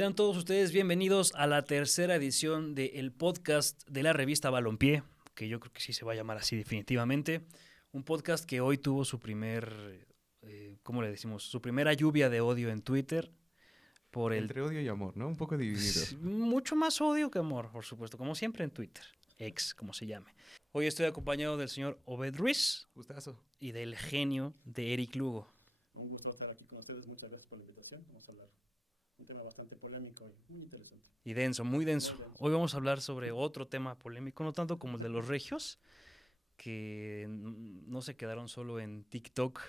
Sean todos ustedes bienvenidos a la tercera edición del podcast de la revista Balompié, que yo creo que sí se va a llamar así definitivamente. Un podcast que hoy tuvo su ¿cómo le decimos? Su primera lluvia de odio en Twitter. Entre odio y amor, ¿no? Un poco dividido. Mucho más odio que amor, por supuesto, como siempre en Twitter, ex, como se llame. Hoy estoy acompañado del señor Obed Ruiz. Gustazo. Y del genio de Eric Lugo. Un gusto estar aquí con ustedes, muchas gracias por la invitación. Vamos a hablar un tema bastante polémico y muy interesante. Y denso, muy denso. Muy denso. Hoy vamos a hablar sobre otro tema polémico, no tanto como el de los regios, que no se quedaron solo en TikTok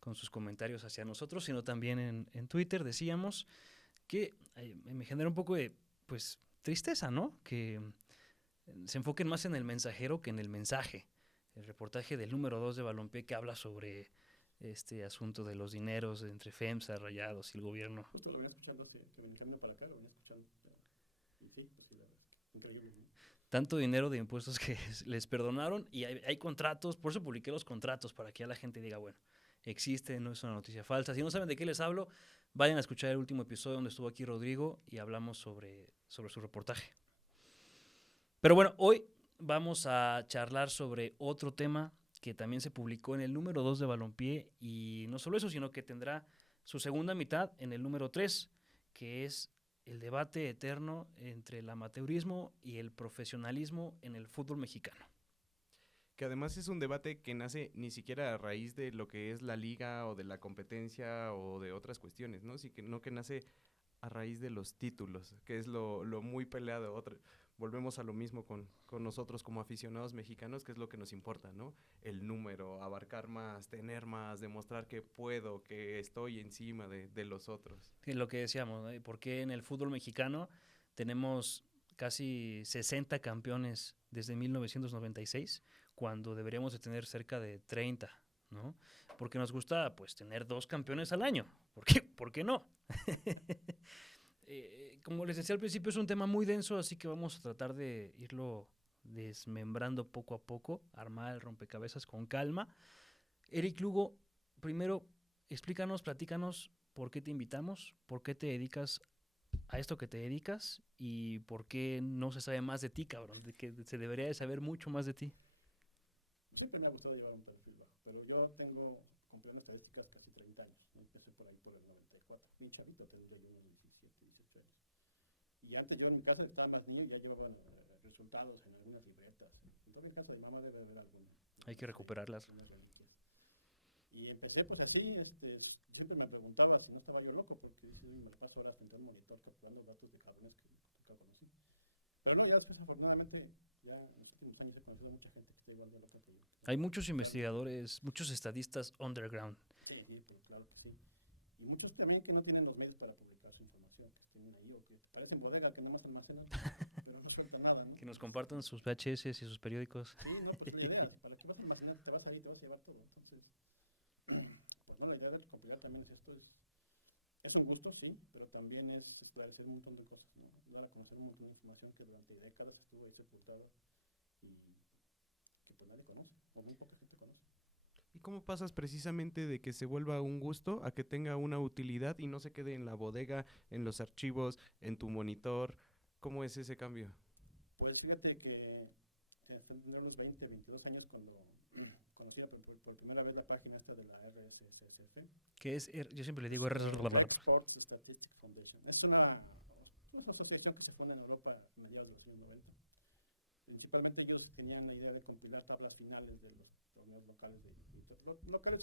con sus comentarios hacia nosotros, sino también en Twitter. Decíamos que me genera un poco de tristeza, ¿no? Que se enfoquen más en el mensajero que en el mensaje. El reportaje del número 2 de Balompié que habla sobre este asunto de los dineros entre FEMSA, Rayados y el gobierno. Justo lo venía escuchando hace que venía en camino para acá, lo venía escuchando. Y sí, pues sí, la verdad es que increíble, ¿no? Tanto dinero de impuestos que les perdonaron y hay contratos, por eso publiqué los contratos para que ya la gente diga, bueno, existe, no es una noticia falsa. Si no saben de qué les hablo, vayan a escuchar el último episodio donde estuvo aquí Rodrigo y hablamos sobre su reportaje. Pero bueno, hoy vamos a charlar sobre otro tema que también se publicó en el número 2 de Balompié y no solo eso, sino que tendrá su segunda mitad en el número 3, que es el debate eterno entre el amateurismo y el profesionalismo en el fútbol mexicano. Que además es un debate que nace ni siquiera a raíz de lo que es la liga o de la competencia o de otras cuestiones, ¿no? Sino que nace a raíz de los títulos, que es lo muy peleado. Volvemos a lo mismo con nosotros como aficionados mexicanos, que es lo que nos importa, ¿no? El número, abarcar más, tener más, demostrar que puedo, que estoy encima de los otros. Es lo que decíamos, ¿no? Porque en el fútbol mexicano tenemos casi 60 campeones desde 1996, cuando deberíamos de tener cerca de 30, ¿no? Porque nos gusta, pues, tener 2 campeones al año. ¿Por qué no? Como les decía al principio, es un tema muy denso, así que vamos a tratar de irlo desmembrando poco a poco, armar el rompecabezas con calma. Eric Lugo, primero, platícanos por qué te invitamos, por qué te dedicas a esto que te dedicas y por qué no se sabe más de ti, cabrón, de que se debería de saber mucho más de ti. Siempre me ha gustado llevar un perfil bajo, pero yo tengo, cumpliendo estadísticas, casi 30 años. ¿No? Empecé por ahí por el 94. Bien chavito, tendría yo unos 17, 18 años. Y antes yo en mi casa, que estaba más niño, ya llevaba resultados en algunas libretas. Todavía en casa de mi mamá debe haber alguna. Hay que recuperarlas. Unas reliquias. Y empecé pues así, siempre me preguntaba si no estaba yo loco, porque dice, me la paso horas frente a un monitor capturando datos de cabrones que nunca conocí. Pero no, ya después afortunadamente, ya en los últimos años he conocido a mucha gente que está igual de loca que yo. Hay muchos investigadores, muchos estadistas underground. Sí, pero claro que sí. Y muchos también que no tienen los medios para publicar su información, que estén ahí o que te parecen bodega, que nada más almacenan, pero no sueltan nada, ¿no? Que nos compartan sus VHS y sus periódicos. Sí, no, pues la idea, ¿para qué vas a almacenar? Te vas ahí, te vas a llevar todo. Entonces, pues no, la idea de compilar también es esto, es un gusto, sí, pero también es esclarecer un montón de cosas, ¿no? Dar a conocer un montón de información que durante décadas estuvo ahí sepultada y que pues nadie conoce, o muy poca gente conoce. ¿Y cómo pasas precisamente de que se vuelva un gusto a que tenga una utilidad y no se quede en la bodega, en los archivos, en tu monitor? ¿Cómo es ese cambio? Pues fíjate que tendré unos 20, 22 años cuando conocí por primera vez la página esta de la RSSF. Que es, yo siempre le digo Rec Sports Statistics Foundation. Es una asociación que se funda en Europa a mediados de los años 90. Principalmente ellos tenían la idea de compilar tablas finales de los torneos locales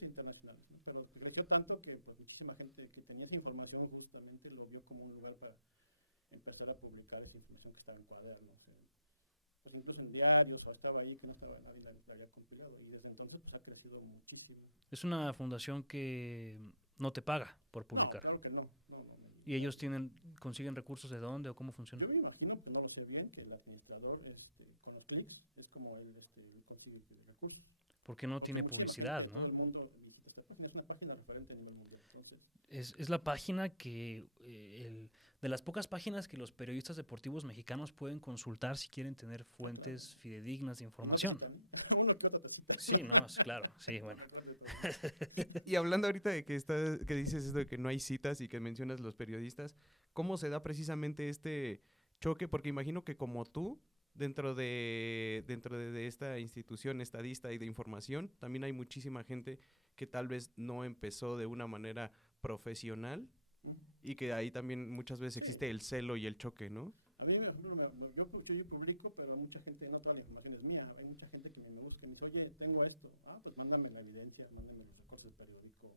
e internacionales, ¿no? Pero creció tanto que pues muchísima gente que tenía esa información justamente lo vio como un lugar para empezar a publicar esa información que estaba en cuadernos, pues incluso en diarios, o estaba ahí que no estaba nadie la había compilado, y desde entonces pues ha crecido muchísimo. Es una fundación que no te paga por publicar. No, claro que no. ¿Y ellos consiguen recursos de dónde o cómo funciona? Yo me imagino, porque no lo sé bien, que el administrador con los clics es como él consigue recursos. Porque no Porque tiene muchísima publicidad, gente de ¿no? todo el mundo visita esta página. Es una página referente a nivel mundial. Entonces, Es la página que, de las pocas páginas que los periodistas deportivos mexicanos pueden consultar si quieren tener fuentes claro. fidedignas de y no te información. citan, ¿eh? Uno que otro te cita. Sí, no, claro, sí, No bueno. me acuerdo de todo. Y hablando ahorita de que dices esto de que no hay citas y que mencionas los periodistas, ¿cómo se da precisamente este choque? Porque imagino que como tú, dentro de esta institución estadista y de información, también hay muchísima gente que tal vez no empezó de una manera profesional ¿Mm? y que ahí también muchas veces Sí. existe el celo y el choque, ¿no? A mí, por ejemplo, yo publico, pero mucha gente, no toda la información es mía. Hay mucha gente que me busca y me dice, oye, tengo esto. Ah, pues mándame la evidencia, mándame los recortes del periódico,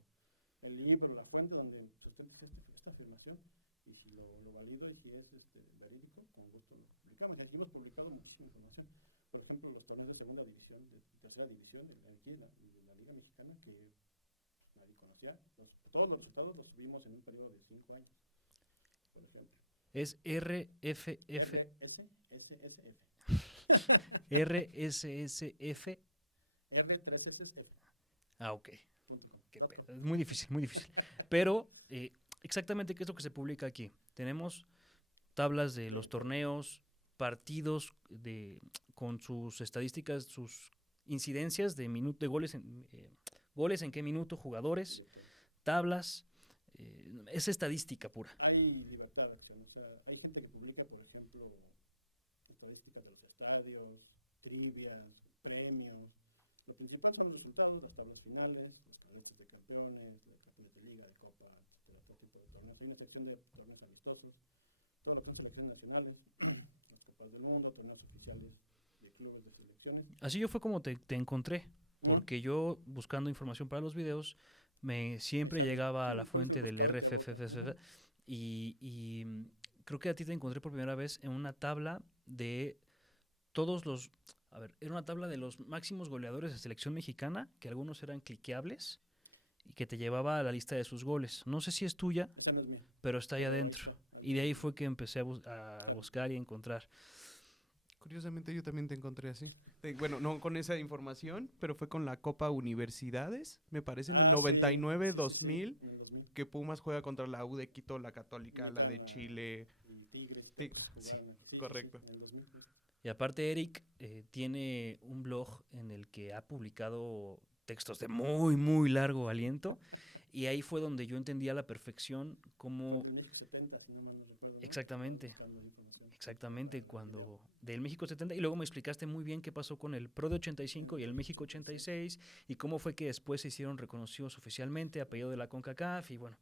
el libro, la fuente donde sustentes esta afirmación. Y si lo valido y si es verídico, con gusto lo publicamos. Y así hemos publicado muchísima información. Por ejemplo, los torneos de segunda división, de tercera división, aquí de la Liga Mexicana, que pues, nadie conocía. Todos los resultados los subimos en un periodo de 5 años, por ejemplo. Es RFF. RSSF. RSSF. R3SSF. Ah, ok. .com. Es muy difícil, muy difícil. Pero, exactamente, ¿qué es lo que se publica aquí? Tenemos tablas de los todo. torneos, partidos con sus estadísticas, sus incidencias de goles, goles en qué minuto, jugadores, De todo. tablas. Es estadística pura. Hay libertad de acción. O sea, hay gente que publica, por ejemplo, estadísticas de los estadios, trivias, premios. Lo principal son los resultados, las tablas finales, las listas de campeones, de campeones de liga, de copa, etcétera, todo tipo de torneos. Hay una sección de torneos amistosos, todo lo que son selecciones nacionales, las copas del mundo, torneos oficiales de clubes, de selecciones. Así yo fue como te encontré, ¿Mm? porque yo buscando información para los videos, siempre sale. llegaba a Sí, la pones el fuente del buscador y te bota. RFFF y creo que a ti te encontré por primera vez en una tabla de todos los... A ver, era una tabla de los máximos goleadores de selección mexicana, que algunos eran cliqueables y que te llevaba a la lista de sus goles. No sé si es tuya, Esa no es mía. pero está ahí Pero ahí adentro. está, Y de ahí alguien- fue que empecé a Sale. buscar y a encontrar. Curiosamente yo también te encontré así. Bueno, no con esa información, pero fue con la Copa Universidades, me parece, en el sí, 99, sí, 2000, en el 2000. que Pumas juega contra la U de Quito, la Católica, la Imitan de a- Chile. Y Tigres y Sí, Tecos jugaron aquí. Sí, correcto. en el 2000. Y aparte Eric tiene un blog en el que ha publicado textos de muy, muy largo aliento. Y ahí fue donde yo entendí a la perfección cómo... Fue el del México 70, si no mal no recuerdo, ¿no? Exactamente. Estabas buscando información. Exactamente, para el video. cuando del México 70, y luego me explicaste muy bien qué pasó con el Pro de 85 y el México 86, y cómo fue que después se hicieron reconocidos oficialmente a pedido de la CONCACAF, y bueno,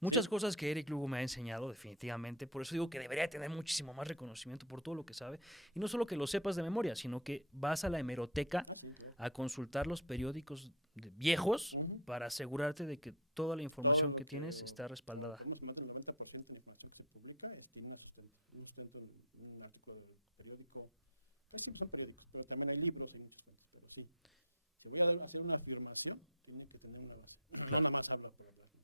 muchas Sí. cosas que Eric Lugo me ha enseñado definitivamente, por eso digo que debería tener muchísimo más reconocimiento por todo lo que sabe, y no solo que lo sepas de memoria, sino que vas a la hemeroteca Ah, sí, claro. a consultar los periódicos viejos Ujú. para asegurarte de que toda la Todo información lo que tienes está respaldada. Por más del 90% de la información que se publica tiene un sustento en un artículo del periódico. Casi siempre son periódicos, pero también hay libros, hay muchas fuentes. Pero sí, si voy a hacer una afirmación, tiene que tener una base. No nada más habla por hablar. ¿no?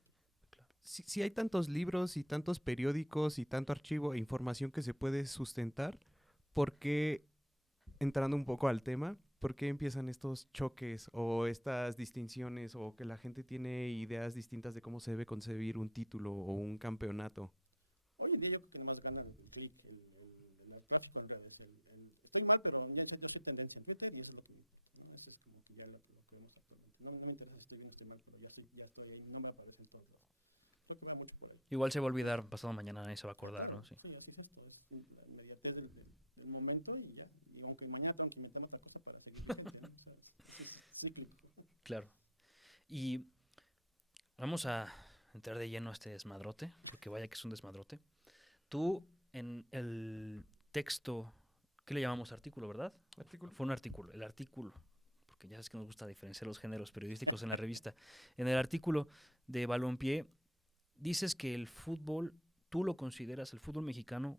Si hay tantos libros y tantos periódicos y tanto archivo e información que se puede sustentar, ¿por qué, entrando un poco al tema, por qué empiezan estos choques o estas distinciones o que la gente tiene ideas distintas de cómo se debe concebir un título o un campeonato? Hoy en día yo creo que nada más gana el clic, el tráfico en redes. Estoy mal, pero yo soy tendencia en Twitter y eso es lo que me importa. ¿no? Eso es como que ya lo que vemos actualmente. No me interesa si estoy bien o estoy mal, pero ya estoy ahí, mi nombre aparece en todos lados. Creo que va mucho por ahí. Igual se va a olvidar pasado mañana, nadie se va a acordar, Claro, ¿no? sí, así es esto, es la inmediatez del momento y ya. Y aunque mañana tengo que inventar otra cosa para seguir vigente, ¿no? O sea, es cíclico. Claro. Y vamos a entrar de lleno a este desmadrote, porque vaya que es un desmadrote. Tú, en el texto, ¿qué le llamamos artículo, verdad? Artículo. Fue un artículo, el artículo, porque ya sabes que nos gusta diferenciar los géneros periodísticos en la revista. En el artículo de Balompié, dices que el fútbol, tú lo consideras, el fútbol mexicano,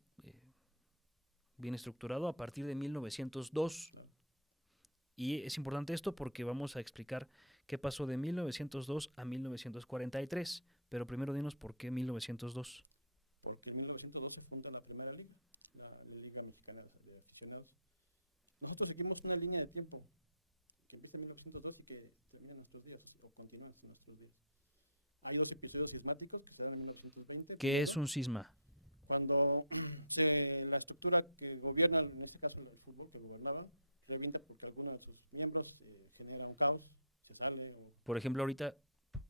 bien estructurado a partir de 1902. Claro. Y es importante esto porque vamos a explicar qué pasó de 1902 a 1943. Pero primero dinos por qué 1902. Porque en 1902 se funda la primera liga, la Liga Mexicana de Aficionados. Nosotros seguimos una línea de tiempo. que empieza en 1902 y que termina en nuestros días, o continúa en nuestros días. Hay 2 episodios sismáticos que se dan en 1920. ¿Qué es un sisma? Cuando la estructura que gobierna, en este caso el fútbol que gobernaba, revienta porque alguno de sus miembros genera un caos, se sale. Por ejemplo, ahorita,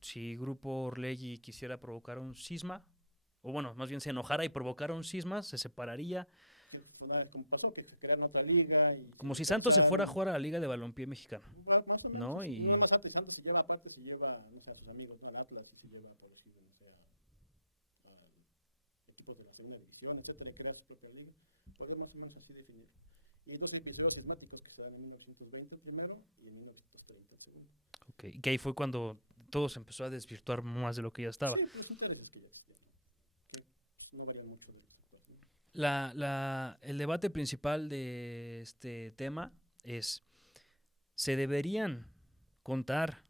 si Grupo Orlegui quisiera provocar un cisma, o bueno, más bien se enojara y provocara un cisma, se separaría. Como pasó, que crearon otra liga. Como si Santos se fuera a jugar a la Liga de Balompié Mexicano. Más o menos. ¿No? Sí. Y... no más antes, Santos se lleva aparte, se lleva, no sé, a sus amigos, ¿no? Al Atlas, y se lleva, por decirlo, no sé, a equipos de la segunda división, etcétera, y crea su propia liga. Podemos más o menos así definirlo. Y hay 2 episodios sismáticos que se dan en 1920 el primero y en 1930 el segundo. Okay. Que ahí fue cuando todo se empezó a desvirtuar más de lo que ya estaba. Sí, pues los intereses que ya existían, ¿no? Que pues, no varían mucho de los actuales, ¿no? El debate principal de este tema es, ¿se deberían contar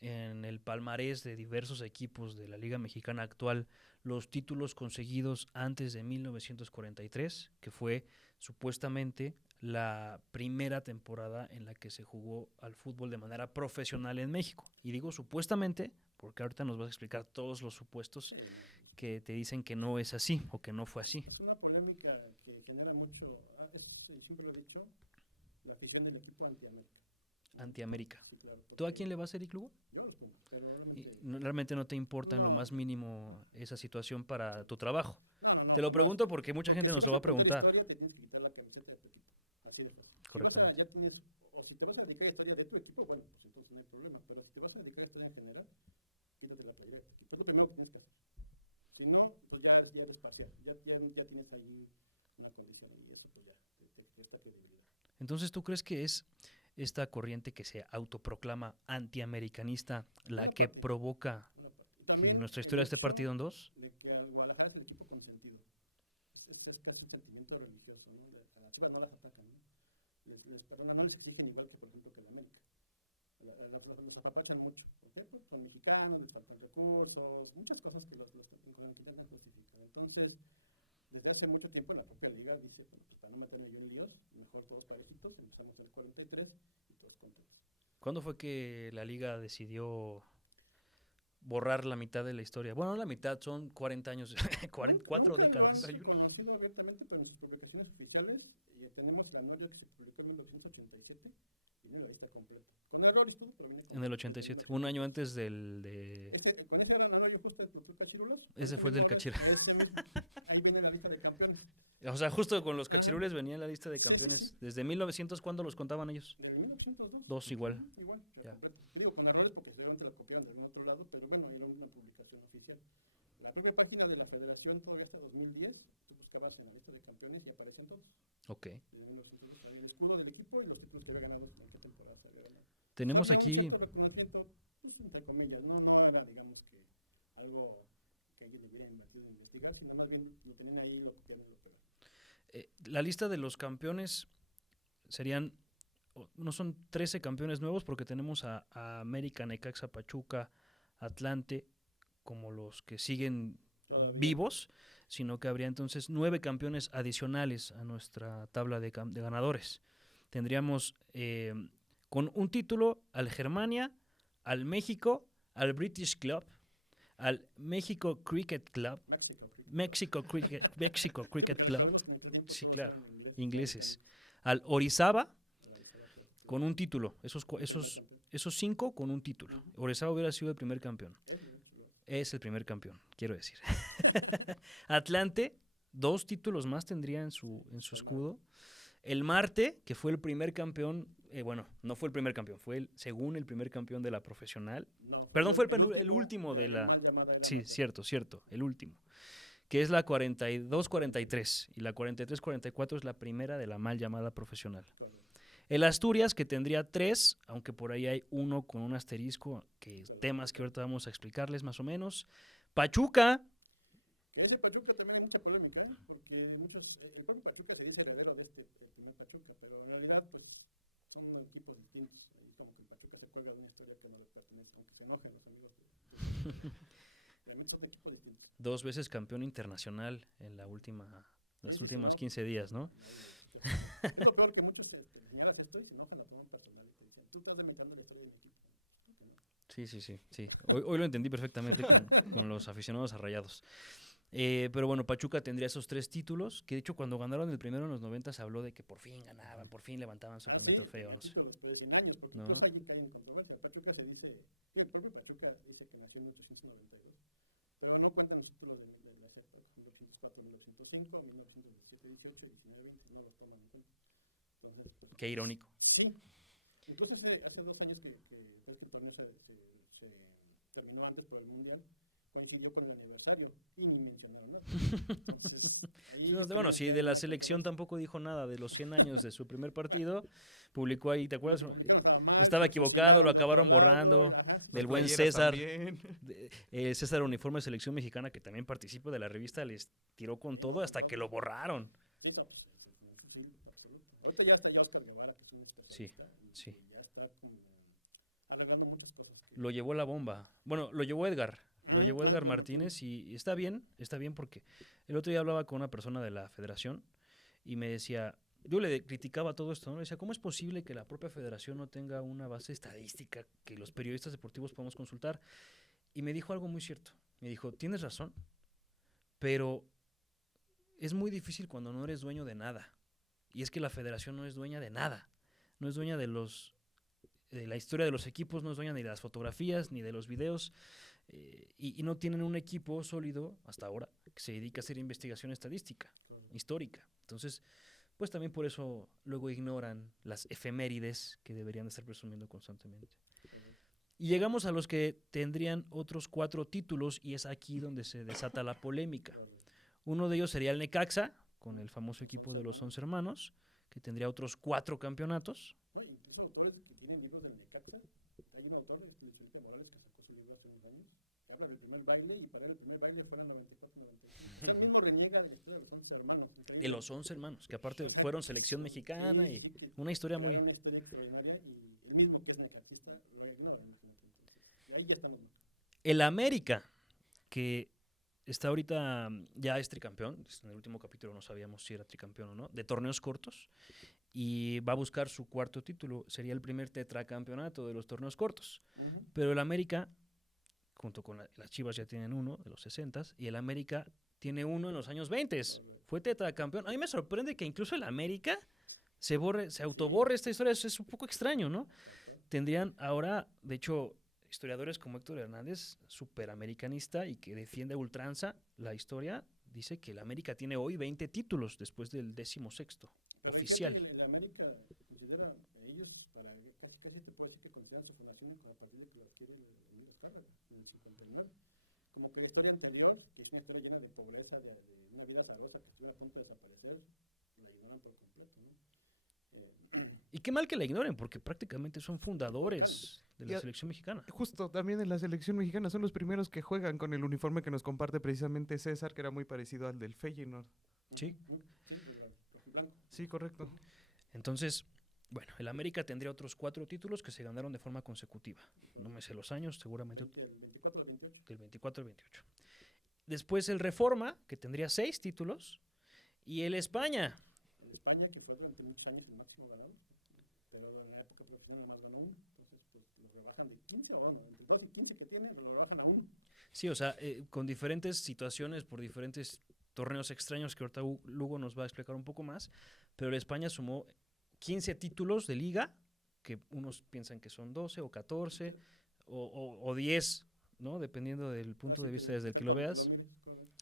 en el palmarés de diversos equipos de la Liga Mexicana actual los títulos conseguidos antes de 1943, que fue supuestamente la primera temporada en la que se jugó al fútbol de manera profesional en México? Y digo supuestamente porque ahorita nos vas a explicar todos los supuestos que te dicen que no es así o que no fue así. Es una polémica que genera mucho, siempre lo he dicho, la afición del equipo anti-América. Anti-América. Sí, claro. ¿Tú a quién le vas, Eric Lugo? Yo a los Pumas, pero realmente... Realmente no te importa en lo más mínimo esa situación para tu trabajo. No. Te lo pregunto porque mucha gente nos lo va a preguntar. Porque si vas a contar historia, te tienes que quitar la camiseta de tu equipo. Así de fácil. Si vas a, ya tienes, o si te vas a dedicar a historia de tu equipo, bueno, pues entonces no hay problema. Pero si te vas a dedicar a historia en general, quítate la playera de tu equipo. Es lo primero que tienes que hacer. Si no, pues ya eres parcial. Ya tienes ahí una condición y eso pues ya te resta credibilidad. Entonces, ¿tú crees que es esta corriente que se autoproclama antiamericanista la una que parte, provoca una parte. Y también nuestra historia de este partido en dos? De que al Guadalajara es el equipo consentido. Es casi un sentimiento religioso, ¿no? A las Chivas no las atacan, ¿no? Les perdonan, no les exigen igual que, por ejemplo, que la América. Los apapachan mucho. ¿Por qué? Porque son mexicanos, les faltan recursos, muchas cosas que los intentan justificar. Entonces, desde hace mucho tiempo en la propia liga dice, bueno, pues para no meterme yo en líos, mejor todos parejitos, empezamos en el 43 y todos contentos. ¿Cuándo fue que la liga decidió borrar la mitad de la historia? Bueno, no la mitad, son 40 años. Nunca lo han reconocido abiertamente, pero en sus publicaciones oficiales tenemos el anuario que se publicó en 1987. Viene la lista completa. Con errores todo, pero viene completa. En el 87, un año antes del... con ese gran anuario justo explotó el Cachirulas. Con ese mismo ese mismo. Ahí viene la lista de campeones. O sea, justo con los Cachirules venía la lista de campeones. Sí. ¿Desde 1900 cuándo los contaban ellos? Del 1902. Dos igual. Igual, o sea, completa. Yo digo con errores porque seguramente la copiaron de algún otro lado, pero bueno, era una publicación oficial. La propia página de la federación todavía hasta 2010, tú buscabas en la lista de campeones y aparecían todos. Ok. Desde 1902, el escudo del equipo y los títulos que había ganado, en qué temporada se había ganado. Tenemos había un cierto reconocimiento, pues entre comillas, no era, digamos, que algo que alguien le hubiera invertido en investigar, sino más bien lo tenían ahí, lo copiaron y lo pegaron. La lista de los campeones serían, no son 13 campeones nuevos porque tenemos a América, Necaxa, Pachuca, Atlante, como los que siguen todavía vivos, sino que habría entonces 9 campeones adicionales a nuestra tabla de ganadores. Tendríamos con un título al Germania, al México, al British Club, al México Cricket Club. México Cricket Club. Porque recordemos que en aquel tiempo todos eran ingleses. Al Orizaba, con un título. Esos 5 con un título. Orizaba hubiera sido el primer campeón. Es el primer campeón, quiero decir. Atlante, 2 títulos más tendría en su escudo. El Marte, que fue el primer campeón, no fue el primer campeón, fue según el primer campeón de la profesional. No, fue el último de la mal llamada era Sí, cierto, el último. Que es la 42-43 y la 43-44 es la primera de la mal llamada profesional. Correcto. El Asturias, que tendría 3, aunque por ahí hay uno con un asterisco, temas que ahorita vamos a explicarles más o menos. Pachuca. Que ese Pachuca también hay mucha polémica, porque el propio Pachuca se dice heredero de el primer Pachuca, pero en realidad pues son equipos distintos. Ahí como que el Pachuca se cuelga de una historia que no le pertenece, aunque se enojen los amigos de Tuzos. Realmente son equipos distintos. 2 veces campeón internacional en la última... Los últimos no, 15 días, ¿no? situación. Es lo peor que muchos le señalas esto y se enojan, lo toman personal y te dicen, tú estás demeritando la historia de mi equipo. Creo que no. Sí. Hoy lo entendí perfectamente con los aficionados a Rayados. Pero bueno, Pachuca tendría esos 3 títulos, que de hecho cuando ganaron el primero en los 90 se habló de que por fin ganaban, por fin levantaban sus Sí, trofeos. tenía títulos después de 100 años, porque ¿No? incluso allí cae en controversia. El Pachuca se dice, el propio Pachuca dice que nació en 1892, pero no cuentan los títulos de la época, 1904, 1905, 1917, 18 y 19, 20, no los toman en cuenta. Entonces, pues, Qué irónico. Sí. Incluso hace 2 años que ves que el torneo se terminó antes por el Mundial, coincidió con el aniversario y ni mencionaron nada. Entonces, ahí Bueno, sí, de la una selección controversia. tampoco dijo nada de los 100 años de su primer partido. Publicó ahí, ¿te Lo acuerdas? que publicaron estaba mal, Estaba se equivocado, fusilaron lo de otro acabaron lado. borrando. Ajá, sí, Del sí, buen sí. César. También. César Uniforme de Selección Mexicana, que también participó de la revista, les tiró con Sí, todo no, con hasta todo. que lo borraron. Sí, pues, fue un fusil absoluto. Ahorita ya está Oscar Guevara, que es un especialista, y sí. que ya está arreglando muchas cosas. Que... Lo llevó la bomba. Bueno, lo llevó Edgar. Lo Ah, llevó Edgar Edgar Martínez y está bien porque el otro día hablaba con una persona de la federación y me decía, yo le criticaba todo esto, ¿no? Le decía, ¿cómo es posible que la propia federación no tenga una base estadística que los periodistas deportivos podemos consultar? Y me dijo algo muy cierto. Me dijo, tienes razón, pero es muy difícil cuando no eres dueño de nada. Y es que la federación no es dueña de nada. No es dueña de la historia de los equipos, no es dueña ni de las fotografías, ni de los videos, y no tienen un equipo sólido hasta ahora que se dedica a hacer investigación estadística, Correcto. histórica. Entonces, pues también por eso luego ignoran las efemérides que deberían de estar presumiendo constantemente. Correcto. Y llegamos a los que tendrían otros 4 títulos, y es aquí donde se desata la polémica. Correcto. Uno de ellos sería el Necaxa, con el Los famoso equipo 11 de los hermanos. 11 hermanos, que tendría otros 4 campeonatos. No, incluso autores que tienen libros del Necaxa. Hay un autor, Luis Felipe Morales, que sacó su libro hace unos años, que habla del primer baile, y para él el primer baile fue en el 94-95. O sea, el mismo reniega de la historia de los 11 hermanos. De Increíble. los 11 hermanos, que aparte O sea, fueron que selección son- mexicana. Sí, y sí, sí, que una historia crearon muy... una historia extraordinaria, y el mismo que es necaxista lo ignora, imagínate. Entonces, ahí ya estamos mal. El América, que está ahorita ya es tricampeón, en el último capítulo no sabíamos si era tricampeón o no, de torneos cortos, y va a buscar su 4º título, sería el primer tetracampeonato de los torneos cortos. Ujú. Pero el América, junto con las Chivas ya tienen uno de los 60s, y el América tiene uno en los años 20. Correcto. Fue tetracampeón. A mí me sorprende que incluso el América se autoborre esta historia, es un poco extraño, ¿no? Tal cual. Tendrían ahora, de hecho, historiadores como Héctor Hernández, superamericanista y que defiende a ultranza la historia, dice que el América tiene hoy 20 títulos después del 16º. Pero ahí fíjate oficial. que el América considera, ellos, casi te puedo decir que consideran su fundación a partir de que lo adquiere el Emilio Azcárraga en el 59. Como que la historia anterior, que es una historia llena de pobreza, de una vida azarosa que estuviera a punto de desaparecer, la ignoran por completo, ¿no? Y qué mal que la ignoren, porque prácticamente son fundadores de la Y selección mexicana. Justo, también en la selección mexicana son los primeros que juegan con el uniforme que nos comparte precisamente César, que era muy parecido al del Feyenoord. Sí. Ujú, sí, rojo y blanco. Sí, correcto. Entonces, bueno, el América tendría otros 4 títulos que se ganaron de forma consecutiva. No me sé los años, seguramente El 24 al 28. del 24 al 28. Después el Reforma, que tendría 6 títulos, y el España. En España, que fue durante muchos años el máximo ganador, pero en la época profesional nada más ganó 1. Entonces, pues lo rebajan de 15, o bueno, entre 2 y 15 que tiene, lo rebajan a 1. Sí, o sea, con diferentes situaciones, por diferentes torneos extraños que ahorita Lugo nos va a explicar un poco más, pero el España sumó 15 títulos de liga, que unos piensan que son 12 o 14 o 10, ¿no? Dependiendo del punto Así de que vista desde el está que lo con el veas. mires, correcto.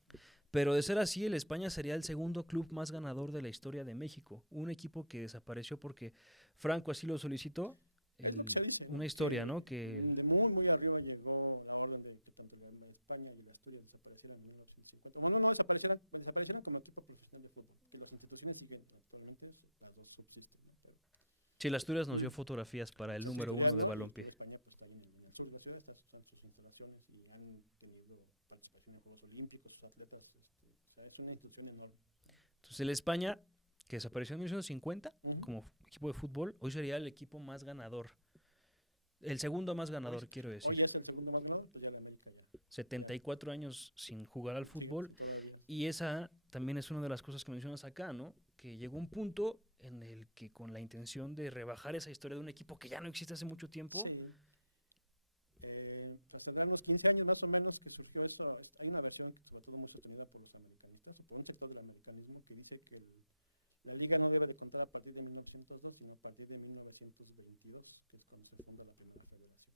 Pero de ser así, el España sería el segundo club más ganador de la historia de México. Un equipo que desapareció porque Franco así lo solicitó. Es lo que se dice, ¿no? Una historia, Que ¿no? Que de muy, muy arriba llegó la orden de que tanto la España y la Asturias desaparecieran en 1950. Bueno, no desaparecieran como equipo profesional de fútbol, que las instituciones siguen actualmente, las dos subsisten, ¿no? Pero sí, las Asturias nos dio Mm. fotografías para el San número 1 Asturiano de y el balompié. Club España pues está ahí en el sur de la ciudad, están sus instalaciones y han tenido participación en Juegos Olímpicos, sus atletas, o sea, es una institución enorme. Entonces el España, que desapareció en 1950 Ujú. como equipo de fútbol, hoy sería el equipo más ganador. El segundo más ganador, quiero decir. Hoy es el segundo más ganador, pues ya la América ya. 74 años sin jugar al sigue fútbol. todavía. Y esa también es una de las cosas que mencionas acá, ¿no? que llegó un punto en el que con la intención de rebajar esa historia de un equipo que ya no existe hace mucho tiempo. Sí. Pues tendrán unos 15 años más o menos que surgió eso. Hay una versión, sobre todo muy sostenida por los americanistas, o por un sector del americanismo, que dice que la liga no debe de contar a partir de 1902, sino a partir de 1922, que es cuando se funda la primera federación.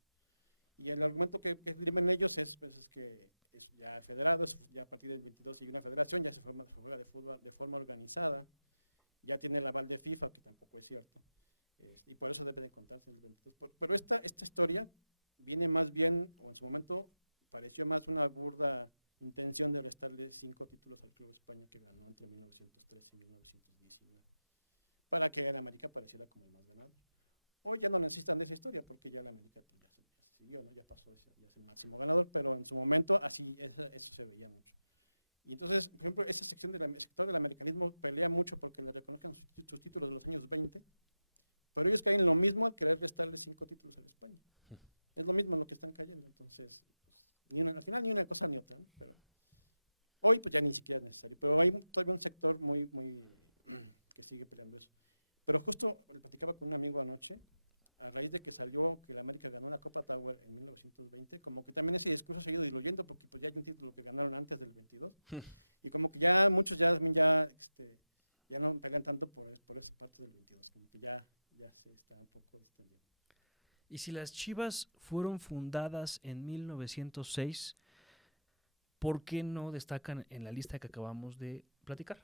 Y el argumento que esgrimen ellos es, pues, es que es ya federado, ya a partir del 22 sigue una federación, ya se juega de fútbol de forma organizada, ya tiene el aval de FIFA, que tampoco es cierto, y por eso debe de contarse en el 22. Pero esta historia viene más bien, o en su momento pareció más una burda intención de restarle 5 títulos al Club España que ganó entre 1913 y 1919, para que en América pareciera como el más ganador. Hoy ya no necesitan de esa historia porque ya la América pues, ya se siguió, ¿no? Ya pasó, ya es el máximo ganador, pero en su momento así eso se veía mucho. Y entonces, por ejemplo, esa sección del sector del americanismo pelea mucho porque le reconozcan sus títulos de los años 20, pero ellos caen en lo mismo al querer restarle 5 títulos a la España. Es lo mismo en lo que están cayendo, entonces, pues, al final ni una cosa ni otra, ¿no? Pero hoy pues ya ni siquiera es necesario, pero hay todavía un sector muy que sigue peleando eso. Pero justo le platicaba con un amigo anoche, a raíz de que salió que la América ganó la Copa Tower en 1920, como que también ese discurso se ha ido diluyendo porque pues ya hay un título que ganaron antes del 22, y como que ya muchos ya no pelean tanto por esa parte del 22, como que ya se está un poco distendiendo. Y si las Chivas fueron fundadas en 1906, ¿por qué no destacan en la lista que acabamos de platicar?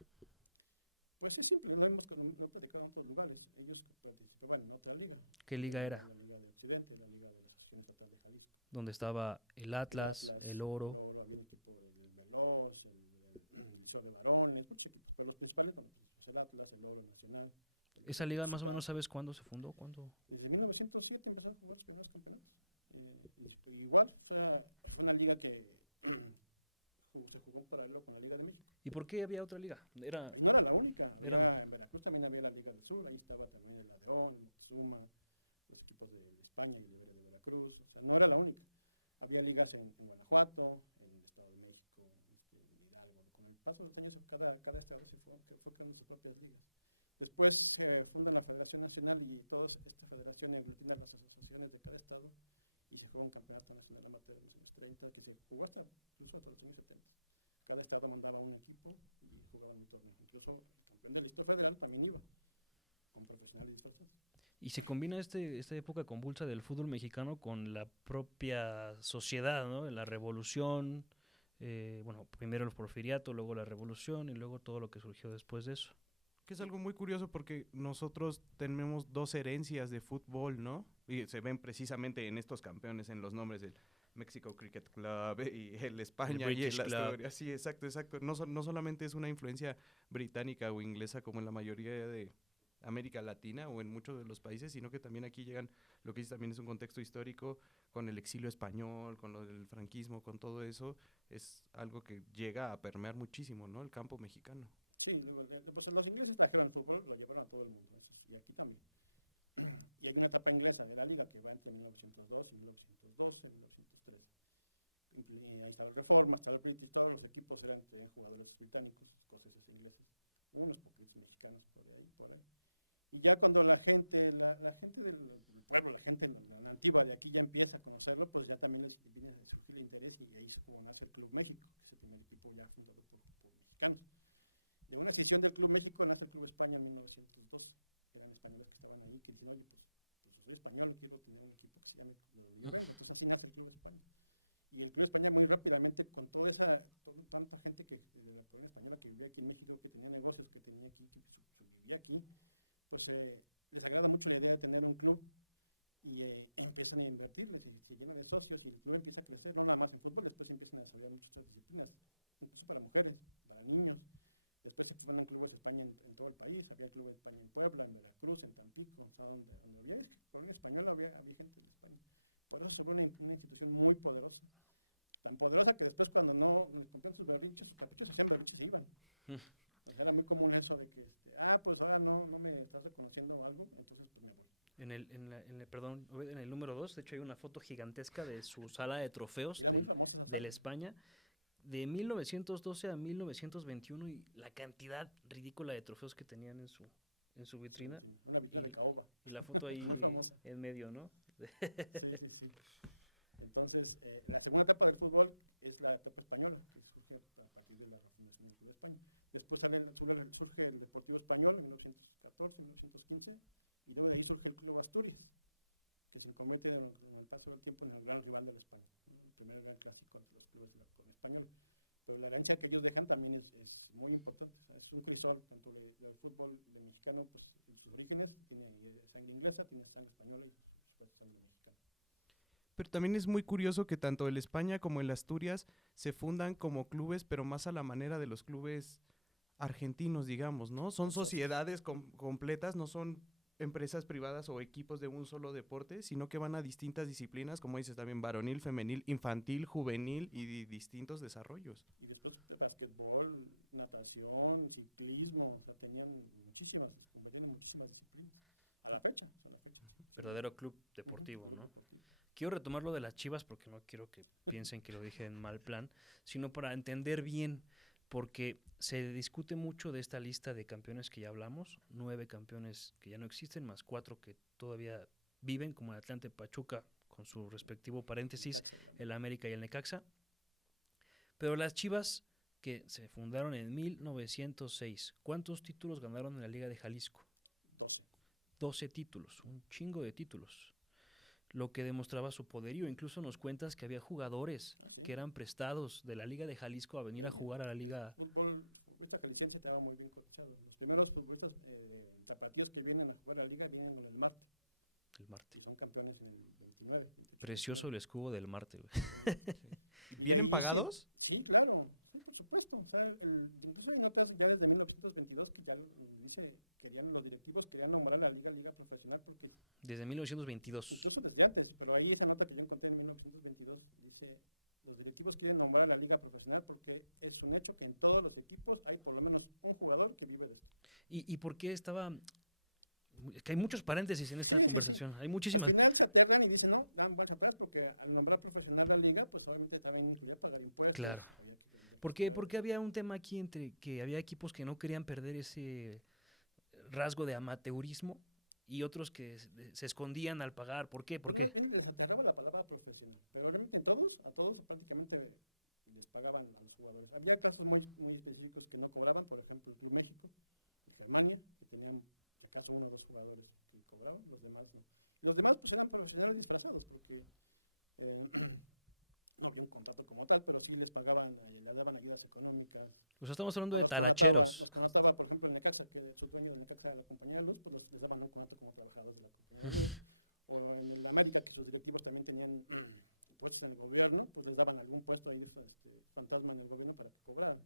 Pues es simple, lo he platicado en otros lugares. Ellos participaban en otra liga. ¿Qué liga era? La Liga de Occidente, la Liga de la Asociación Estatal de Jalisco. Donde estaba el Atlas, el Oro. Había un equipo, el Veloz, el Liceo de Varones, muchos equipos, pero los principales, bueno, pues el Atlas, el Oro Nacional. ¿Esa liga más o menos sabes cuándo se fundó? Desde 1907 empezaron a jugar los primeros campeonatos. Igual fue una liga que se jugó en paralelo con la Liga de México. ¿Y por qué había otra liga? Y no era la única, en Veracruz también había la Liga del Sur, ahí estaba también el Adeón, el Moctezuma, los equipos de España y Liberia de Veracruz, o sea, no era la única. Había ligas en Guanajuato, en el Estado de México, en Hidalgo. Con el paso de los años, cada estado se fue creando sus propias ligas. Después se funda la Federación Nacional y toda esta federación aglutina las asociaciones de cada estado y se juega un campeonato nacional amateur en los años 30, que se jugó incluso hasta los años 70. Cada estado mandaba un equipo y jugaban un torneo. Incluso el campeón del listón federal también iba, con profesionales disfrazados. Y se combina esta época convulsa del fútbol mexicano con la propia sociedad, ¿no? La revolución, primero el porfiriato, luego la revolución y luego todo lo que surgió después de eso. Que es algo muy curioso porque nosotros tenemos 2 herencias de fútbol, ¿no? Y se ven precisamente en estos campeones, en los nombres del Mexico Cricket Club y el España el y el Club. Asturias. Sí, exacto. No solamente es una influencia británica o inglesa como en la mayoría de América Latina o en muchos de los países, sino que también aquí llegan, lo que dice también es un contexto histórico, con el exilio español, con lo del franquismo, con todo eso, es algo que llega a permear muchísimo, ¿no? El campo mexicano. Sí, pues los ingleses trajeron el fútbol, lo llevaron a todo el mundo, y aquí también. Y hay una etapa inglesa de la liga que va entre 1902 y 1912, 1913. Ahí estaba el Reforma, estaba el British, todos los equipos eran jugadores británicos, escoceses e ingleses, unos poquitos mexicanos por ahí. Y ya cuando la gente del pueblo, la gente la nativa de aquí ya empieza a conocerlo, pues ya también les viene a surgir el interés y ahí es como nace el Club México, que es el primer equipo ya fundado por mexicanos. De una escisión del Club México nace el Club España en 1912. Eran españoles que estaban ahí que dicen, oye, pues yo soy español, quiero tener un equipo que se llame de donde yo vengo. Entonces así nace el Club España. Y el Club España muy rápidamente, con tanta gente de la colonia española que vivía aquí en México, que tenía negocios, que tenía aquí, que vivía aquí, pues les agrada mucho la idea de tener un club y empiezan a invertirles y se llena de socios y el club empieza a crecer, no nada más en fútbol, después empiezan a desarrollar muchas otras disciplinas, incluso para mujeres, para niños. Después se fundan clubes de España en todo el país, había el Club de España en Puebla, en Veracruz, en Tampico, o sea, donde había, es que colonia española había gente de España. Por eso se vuelve una institución muy poderosa, tan poderosa que después cuando no les cumplían sus berrinches, sus caprichos, hacían berrinches y se iban. O sea, era muy común eso de que, pues ahora no me estás reconociendo algo, entonces pues me voy. En el número 2, de hecho hay una foto gigantesca de su sala de trofeos. Era muy famosa esa sala. De la España, de 1912 a 1921 y la cantidad ridícula de trofeos que tenían en su vitrina. Sí, una vitrina de caoba. Y la foto ahí Muy famosa. en medio, ¿no? Sí. Entonces, la segunda etapa del fútbol es la etapa española, que surge a partir de la refundación del Club de España. Después surge el Deportivo Español en 1914, 1915, y luego de ahí surge el Club Asturias, que se convierte con el paso del tiempo en el gran rival de la España, ¿no? El primer gran clásico entre los clubes de la corona española. Pero la herencia que ellos dejan también es muy importante. O sea, es un crisol, tanto el fútbol de mexicano, pues en sus orígenes, tiene sangre inglesa, tiene sangre española y por supuesto sangre mexicana. Pero también es muy curioso que tanto el España como el Asturias se fundan como clubes, pero más a la manera de los clubes argentinos, digamos, ¿no? Son Con socios. sociedades completas, no son empresas privadas o equipos de un solo deporte, sino que van a distintas disciplinas, como dices también, varonil, femenil, infantil, juvenil y distintos desarrollos. Y después básquetbol, natación, ciclismo, o sea, tenían muchísimas, se convertían en muchísimas disciplinas. A la fecha, sí. Verdadero club deportivo, Club ¿no? deportivo. Quiero retomar lo de las Chivas porque no quiero que piensen que lo dije en mal plan, sino para entender bien, porque se discute mucho de esta lista de campeones que ya hablamos, 9 campeones que ya no existen, más 4 que todavía viven, como el Atlante, Pachuca, con su respectivo paréntesis, Necaxa, el América y el Necaxa. Pero las Chivas, que se fundaron en 1906, ¿cuántos títulos ganaron en la Liga de Jalisco? 12. 12 títulos, un chingo de títulos. Lo que demostraba su poderío. Incluso nos cuentas que había jugadores ¿Sí? que eran prestados de la Liga de Jalisco a venir a jugar a la Liga. El futbolista jalisciense estaba muy bien cotizado. Los primeros futbolistas tapatíos que vienen a jugar a la liga vienen con el Marte. El Marte. Y son campeones en el 29, 28. Precioso 29. el escudo del Marte, güey. Y de ahí ¿Vienen pagados? Sí, claro, sí, por supuesto. O sea, incluso hay notas ya desde 1922 que ya dice, los directivos querían nombrar la liga profesional porque Desde 1922. incluso desde antes, pero ahí esa nota que yo encontré en 1922 dice, los directivos quieren nombrar a la liga profesional porque es un hecho que en todos los equipos hay por lo menos un jugador que vive de esto. ¿Y por qué estaba...? Es que hay muchos paréntesis en esta Sí. conversación. Hay Al muchísimas... final se aterran y dicen, no, dan marcha atrás porque al nombrar profesional la liga, pues obviamente también incluía pagar impuestos. Claro. Había que ¿Por qué registrar. había un tema aquí entre que había equipos que no querían perder ese rasgo de amateurismo y otros que se escondían al pagar? ¿Por qué? Pues Porque más bien les aterraba la palabra profesional, pero realmente a todos prácticamente les pagaban a los jugadores. Había casos muy específicos que no cobraban, por ejemplo, el Club México, el Germania, que tenían, si acaso, 1 o 2 jugadores que cobraban, los demás no. Y los demás pues eran profesionales disfrazados, porque no había un contrato como tal, pero sí les pagaban, les daban ayudas económicas. pues estamos hablando O de los talacheros. contrataba, por ejemplo, el Necaxa, que su dueño del Necaxa de la compañía de luz, pues les daban un contrato como trabajadores de la compañía de luz. O en el América, que sus directivos también tenían puestos en el gobierno, pues les daban algún puesto ahí fantasma en el gobierno para que cobraran.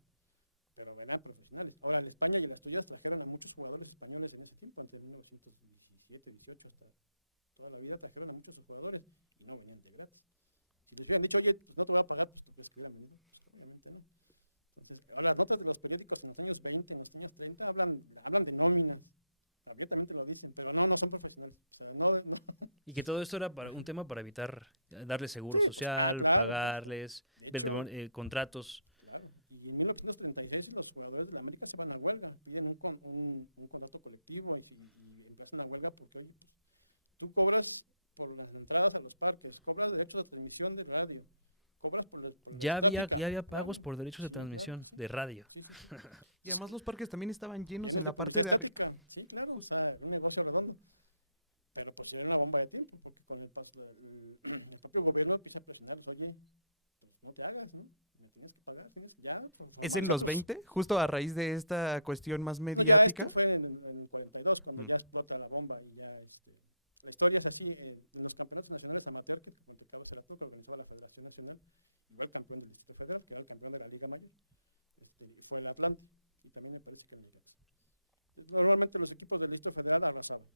Pero eran profesionales. Ahora, el España y el Asturias trajeron a muchos jugadores españoles en ese tiempo, entre 1917, 18, hasta toda la vida trajeron a muchos jugadores y no venían de gratis. Si les hubieran dicho, oye, pues no te voy a pagar, pues tú crees que hubieran venido, pues obviamente no. Entonces, ahora las notas de los periódicos en los años 20, en los años 30, hablan de nóminas, abiertamente lo dicen, pero no son profesionales. O sea, no. Y que todo esto era para un tema para evitar darles seguro Sí, pues, social, claro, pagarles, De hecho, contratos. claro. Y en 1936 los jugadores de la América se van a huelga, piden un contrato colectivo y empiezan a huelga porque, oye, pues tú cobras por las entradas a los parques, cobras derechos de transmisión de radio, cobras por la estática. Ya había pagos Claro. por derechos de Sí, claro que transmisión sí. de radio. Sí. Y además los parques también estaban llenos, Llenos en de la parte publicidad de estática. Sí, claro, o sea, era un negocio redondo. Pero pues era una bomba de tiempo, porque con el paso, el propio gobierno empieza a presionarlos, oye, pues no te hagas, ¿no? Me tienes que pagar, tienes que ya. ¿Es en los 20? Justo a raíz de esta cuestión más No, mediática. ya esto fue en el 42, cuando Mm. ya explota la bomba y ya, la historia es así, en los campeonatos nacionales amateur que Montecava Cerato, que organizaba la Federación Nacional, igual campeón del Distrito Federal, que era el campeón de la Liga Mayor, fue el Atlante, y también me parece que el Necaxa. Normalmente los equipos del Distrito Federal arrasaban.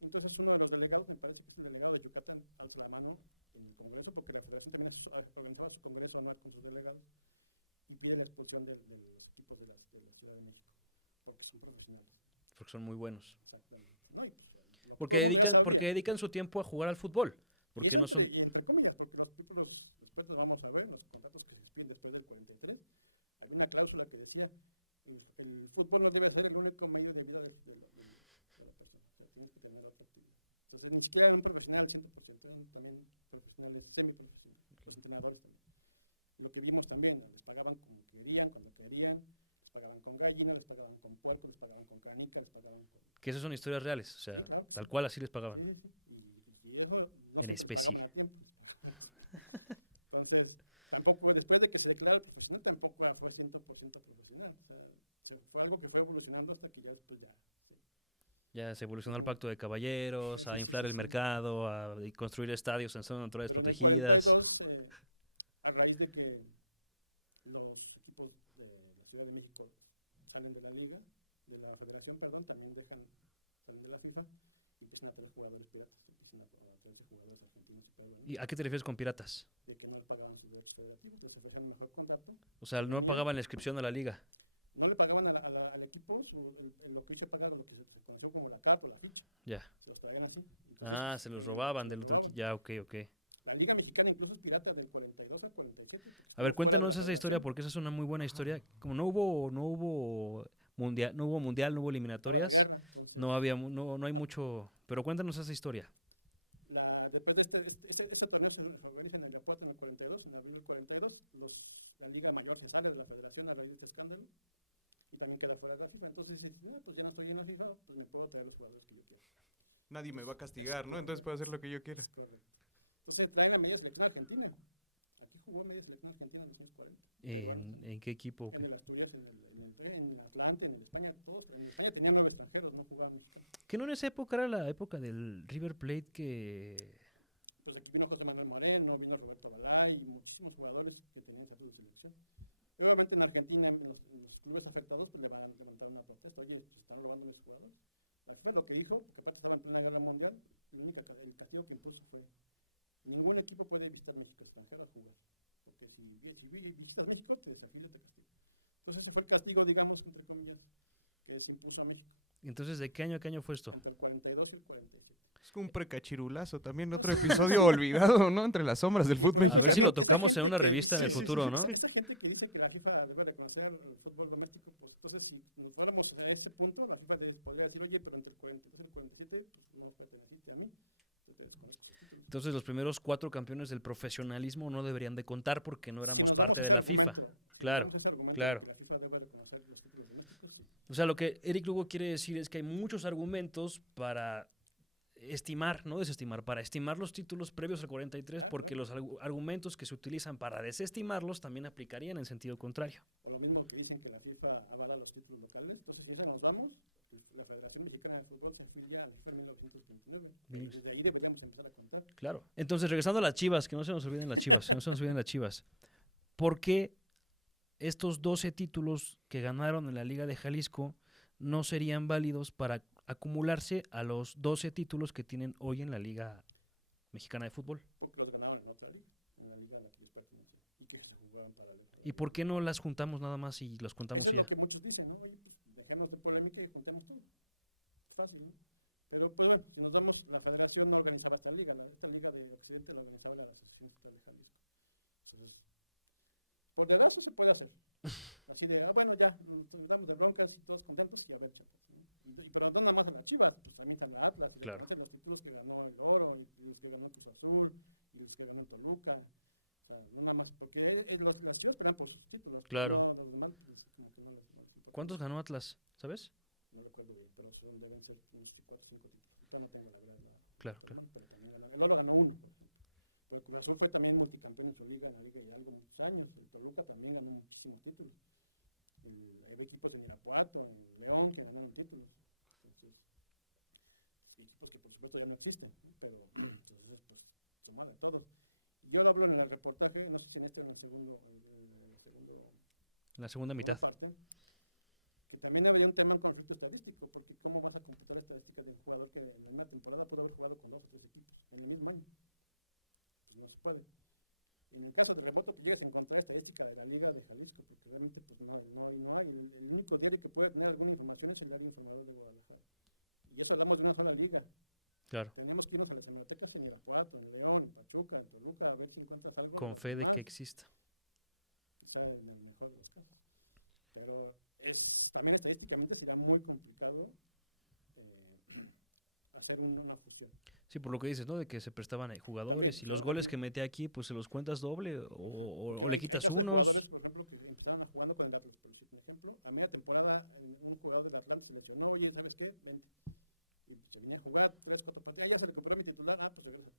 Entonces uno de los delegados, me parece que es el delegado de Yucatán, alza la mano en el Congreso, porque la Federación también organizaba su Congreso anual con sus delegados, y pide la expulsión de los equipos de la Ciudad de México, porque son profesionales. Porque son muy buenos. Exactamente. No, y pues, lo que Porque todo el mundo ya sabía. porque dedican su tiempo a jugar al fútbol. ¿Por Y qué eso no son- entre comillas, porque después los vamos a ver, los contratos que se expiden después del 43, había una cláusula que decía, el fútbol no debe ser el único medio de vida de la persona, o sea, tienes que tener otra actividad. Entonces, ni siquiera eran un profesional al 100%, eran también profesionales, semiprofesionales, los entrenadores también. Lo que vimos también, les pagaban como querían, cuando querían, les pagaban con gallina, les pagaban con puerco, les pagaban con canica, les pagaban con... Que esas son historias reales, o sea, Sí, claro que tal sí. cual así les pagaban. Sí, sí, sí. Y eso no En siempre les especie. pagaban a tiempo. Les pagaban Entonces, tampoco, después de que se declara el profesional, tampoco fue 100% profesional. O sea, fue algo que fue evolucionando hasta que ya después ya. Sí. Ya se evolucionó el Ujú. pacto de caballeros, Sí, a sí, sí, inflar sí, el sí. mercado, y construir estadios en zonas naturales Pero en el protegidas. 42, a raíz de que los equipos de la Ciudad de México salen de la liga, de la federación, perdón, también salen de la FIFA y empiezan a traer jugadores piratas, empiezan a traerse jugadores argentinos y peruanos, ¿Y a qué te refieres con piratas? de que no les pagaban sus derechos federativos, les ofrecían un mejor contrato. O sea, se no venían, pagaban la inscripción a la liga. no le pagaban al equipo lo que hizo pagar, lo que se conoció como la carta o la ficha, Ya. se los traían así. Entonces, Se los robaban. se los robaban. Ya, ok, ok. La Liga Mexicana incluso es pirata del 42 al 47. Porque A ver, estuvo fuera de cuéntanos la esa historia federación. porque esa es una muy buena historia. Como no hubo mundial, no hubo Estaba la eliminatorias, guerra, entonces no hay mucho, pero cuéntanos esa historia. después de ese torneo se organiza en el Irapuato en el 42, en abril del 42, la Liga Mayor se sale de la federación a raíz de este escándalo y también queda fuera de la FIFA. Entonces dice, pues ya no estoy en la FIFA, pues me puedo traer los jugadores que yo quiera. Nadie me va a Entonces, castigar, ¿no? Entonces puedo hacer lo que yo quiera. Es correcto. Entonces traen la media selección argentina. Aquí jugó media selección argentina en los años 40. Peruanos también. ¿En qué equipo? En el Asturias, en el Atlante, en el España, todos. En España tenían 9 extranjeros, no jugaban mexicanos. Que no en esa época era la época del River Plate que... Pues aquí vino José Manuel Moreno, vino Roberto Balay y muchísimos jugadores que tenían estatus de selección. Y obviamente en Argentina, en los clubes afectados, pues levantaron una protesta. Oye, pues están robando mis jugadores. La FIFA lo que dijo, porque aparte estaba en plena guerra mundial, el castigo que impuso fue: ningún equipo puede visitar México extranjero a jugar, porque si visitas México te desafío y te castigo. Entonces ese fue el castigo, digamos, entre comillas, que se impuso a México Entonces, ¿de qué año a qué año fue esto? entre el 42 y el 47. Es como un precachirulazo también, No otro sé, episodio olvidado, ¿no? Entre las sombras del Y por fútbol. ejemplo, A ver esa si lo gente, esa tocamos en gente una que revista en el dice, futuro, ¿no? esa gente que dice que la FIFA debe reconocer el fútbol doméstico, pues entonces si nos fuéramos a ese punto, la FIFA podría decir, oye, pero entre el 42 y el 47, pues no perteneciste a mí, entonces te desconozco sus títulos. Entonces, los primeros 4 campeones del profesionalismo no deberían de contar porque no éramos Si nos damos parte ese de la FIFA. argumento, si Claro, nos damos ese argumento claro. de que la FIFA debe reconocer los títulos domésticos, sí. O sea, lo que Eric Lugo quiere decir es que hay muchos argumentos para estimar, no desestimar, para estimar los títulos previos al 43, porque claro. los argumentos que se utilizan para desestimarlos también aplicarían en sentido contrario. O lo mismo que dicen que la FIFA avala los títulos locales. Entonces, si a eso nos vamos, la Federación Mexicana de Fútbol se afilia a la FIFA en 1929. Y desde ahí deberíamos empezar a contar. Claro. Entonces, regresando a las Chivas, que no se nos olviden las Chivas, no se nos olviden las Chivas. ¿Por qué estos 12 títulos que ganaron en la Liga de Jalisco no serían válidos para acumularse a los 12 títulos que tienen hoy en la Liga Mexicana de Fútbol? Porque los ganaron en otra liga, en la liga a la que ellos pertenecían. Y que se jugaban paralelo. a la ¿Y liga. por qué no las juntamos nada más y los contamos? Eso es y lo ya? que muchos dicen, ¿no? Oye, pues dejemos de polémica y juntemos todo. Fácil, ¿no? Pero, pues bueno, si nos damos, la federación no organizaba esta liga. Esta liga de Occidente la organizaba la Asociación Estatal de Jalisco. Entonces, por dedazo se puede hacer. Así de, bueno, ya, nos damos de broncas y todos contentos y a ver, chapas, ¿no? Pero no nada más a las Chivas, pues también está la Atlas y Claro. reconocen los títulos que ganó el Oro y los que ganó Cruz Azul y los que ganó el Toluca. O sea, no nada más, porque las Chivas pelean por sus títulos, Claro. pero no, los demás, pues como que no les importa. ¿Cuántos ganó Atlas? ¿Sabes? No recuerdo bien, pero deben ser unos 4 o 5 títulos. Ahorita no tengo la verdad Claro. la mano, pero también ganó. El Oro ganó 1, por ejemplo. Pero el Cruz Azul fue también multicampeón en su liga, en la Liga Hidalgo, muchos años. El Toluca también ganó muchísimos títulos. Había equipos en Irapuato, en León, que ganaron títulos. Entonces, equipos que por supuesto ya no existen, ¿no? Pero entonces, pues, sumaron todos. Yo lo hablo en el reportaje, no sé si en este o en el segundo, La segunda en mitad. parte, que también habría un tema en conflicto estadístico, porque ¿cómo vas a computar estadísticas de un jugador que en la misma temporada pudo haber jugado con 2 o 3 equipos en el mismo año? Pues no se puede. En el caso de remoto, que llegues a encontrar estadística de la Liga de Jalisco, porque realmente pues no hay. El único diario que puede tener alguna información es el Diario Informador de Guadalajara. Y eso hablamos de una sola liga. Claro. Tenemos que irnos a las hemerotecas en Irapuato, en León, en Pachuca, en Toluca, a ver si encuentras algo de Con las fe de demás. que exista. O sea, en el mejor de los casos. Pero también estadísticamente será muy complicado hacer una fusión. Sí, por lo que dices, ¿no? De que se prestaban jugadores También, y o sea, los goles aquí- que mete aquí, pues se los cuentas doble Porque o le hay quitas casos de unos. jugadores, por ejemplo, que empezaron jugando con el Atlas, por decir un ejemplo. A media temporada, un jugador del Atlante se lesionó, oye, ¿sabes qué? Vente. Y se venía a jugar 3, 4 partidos. Ya se recuperó mi titular. Pues regresa.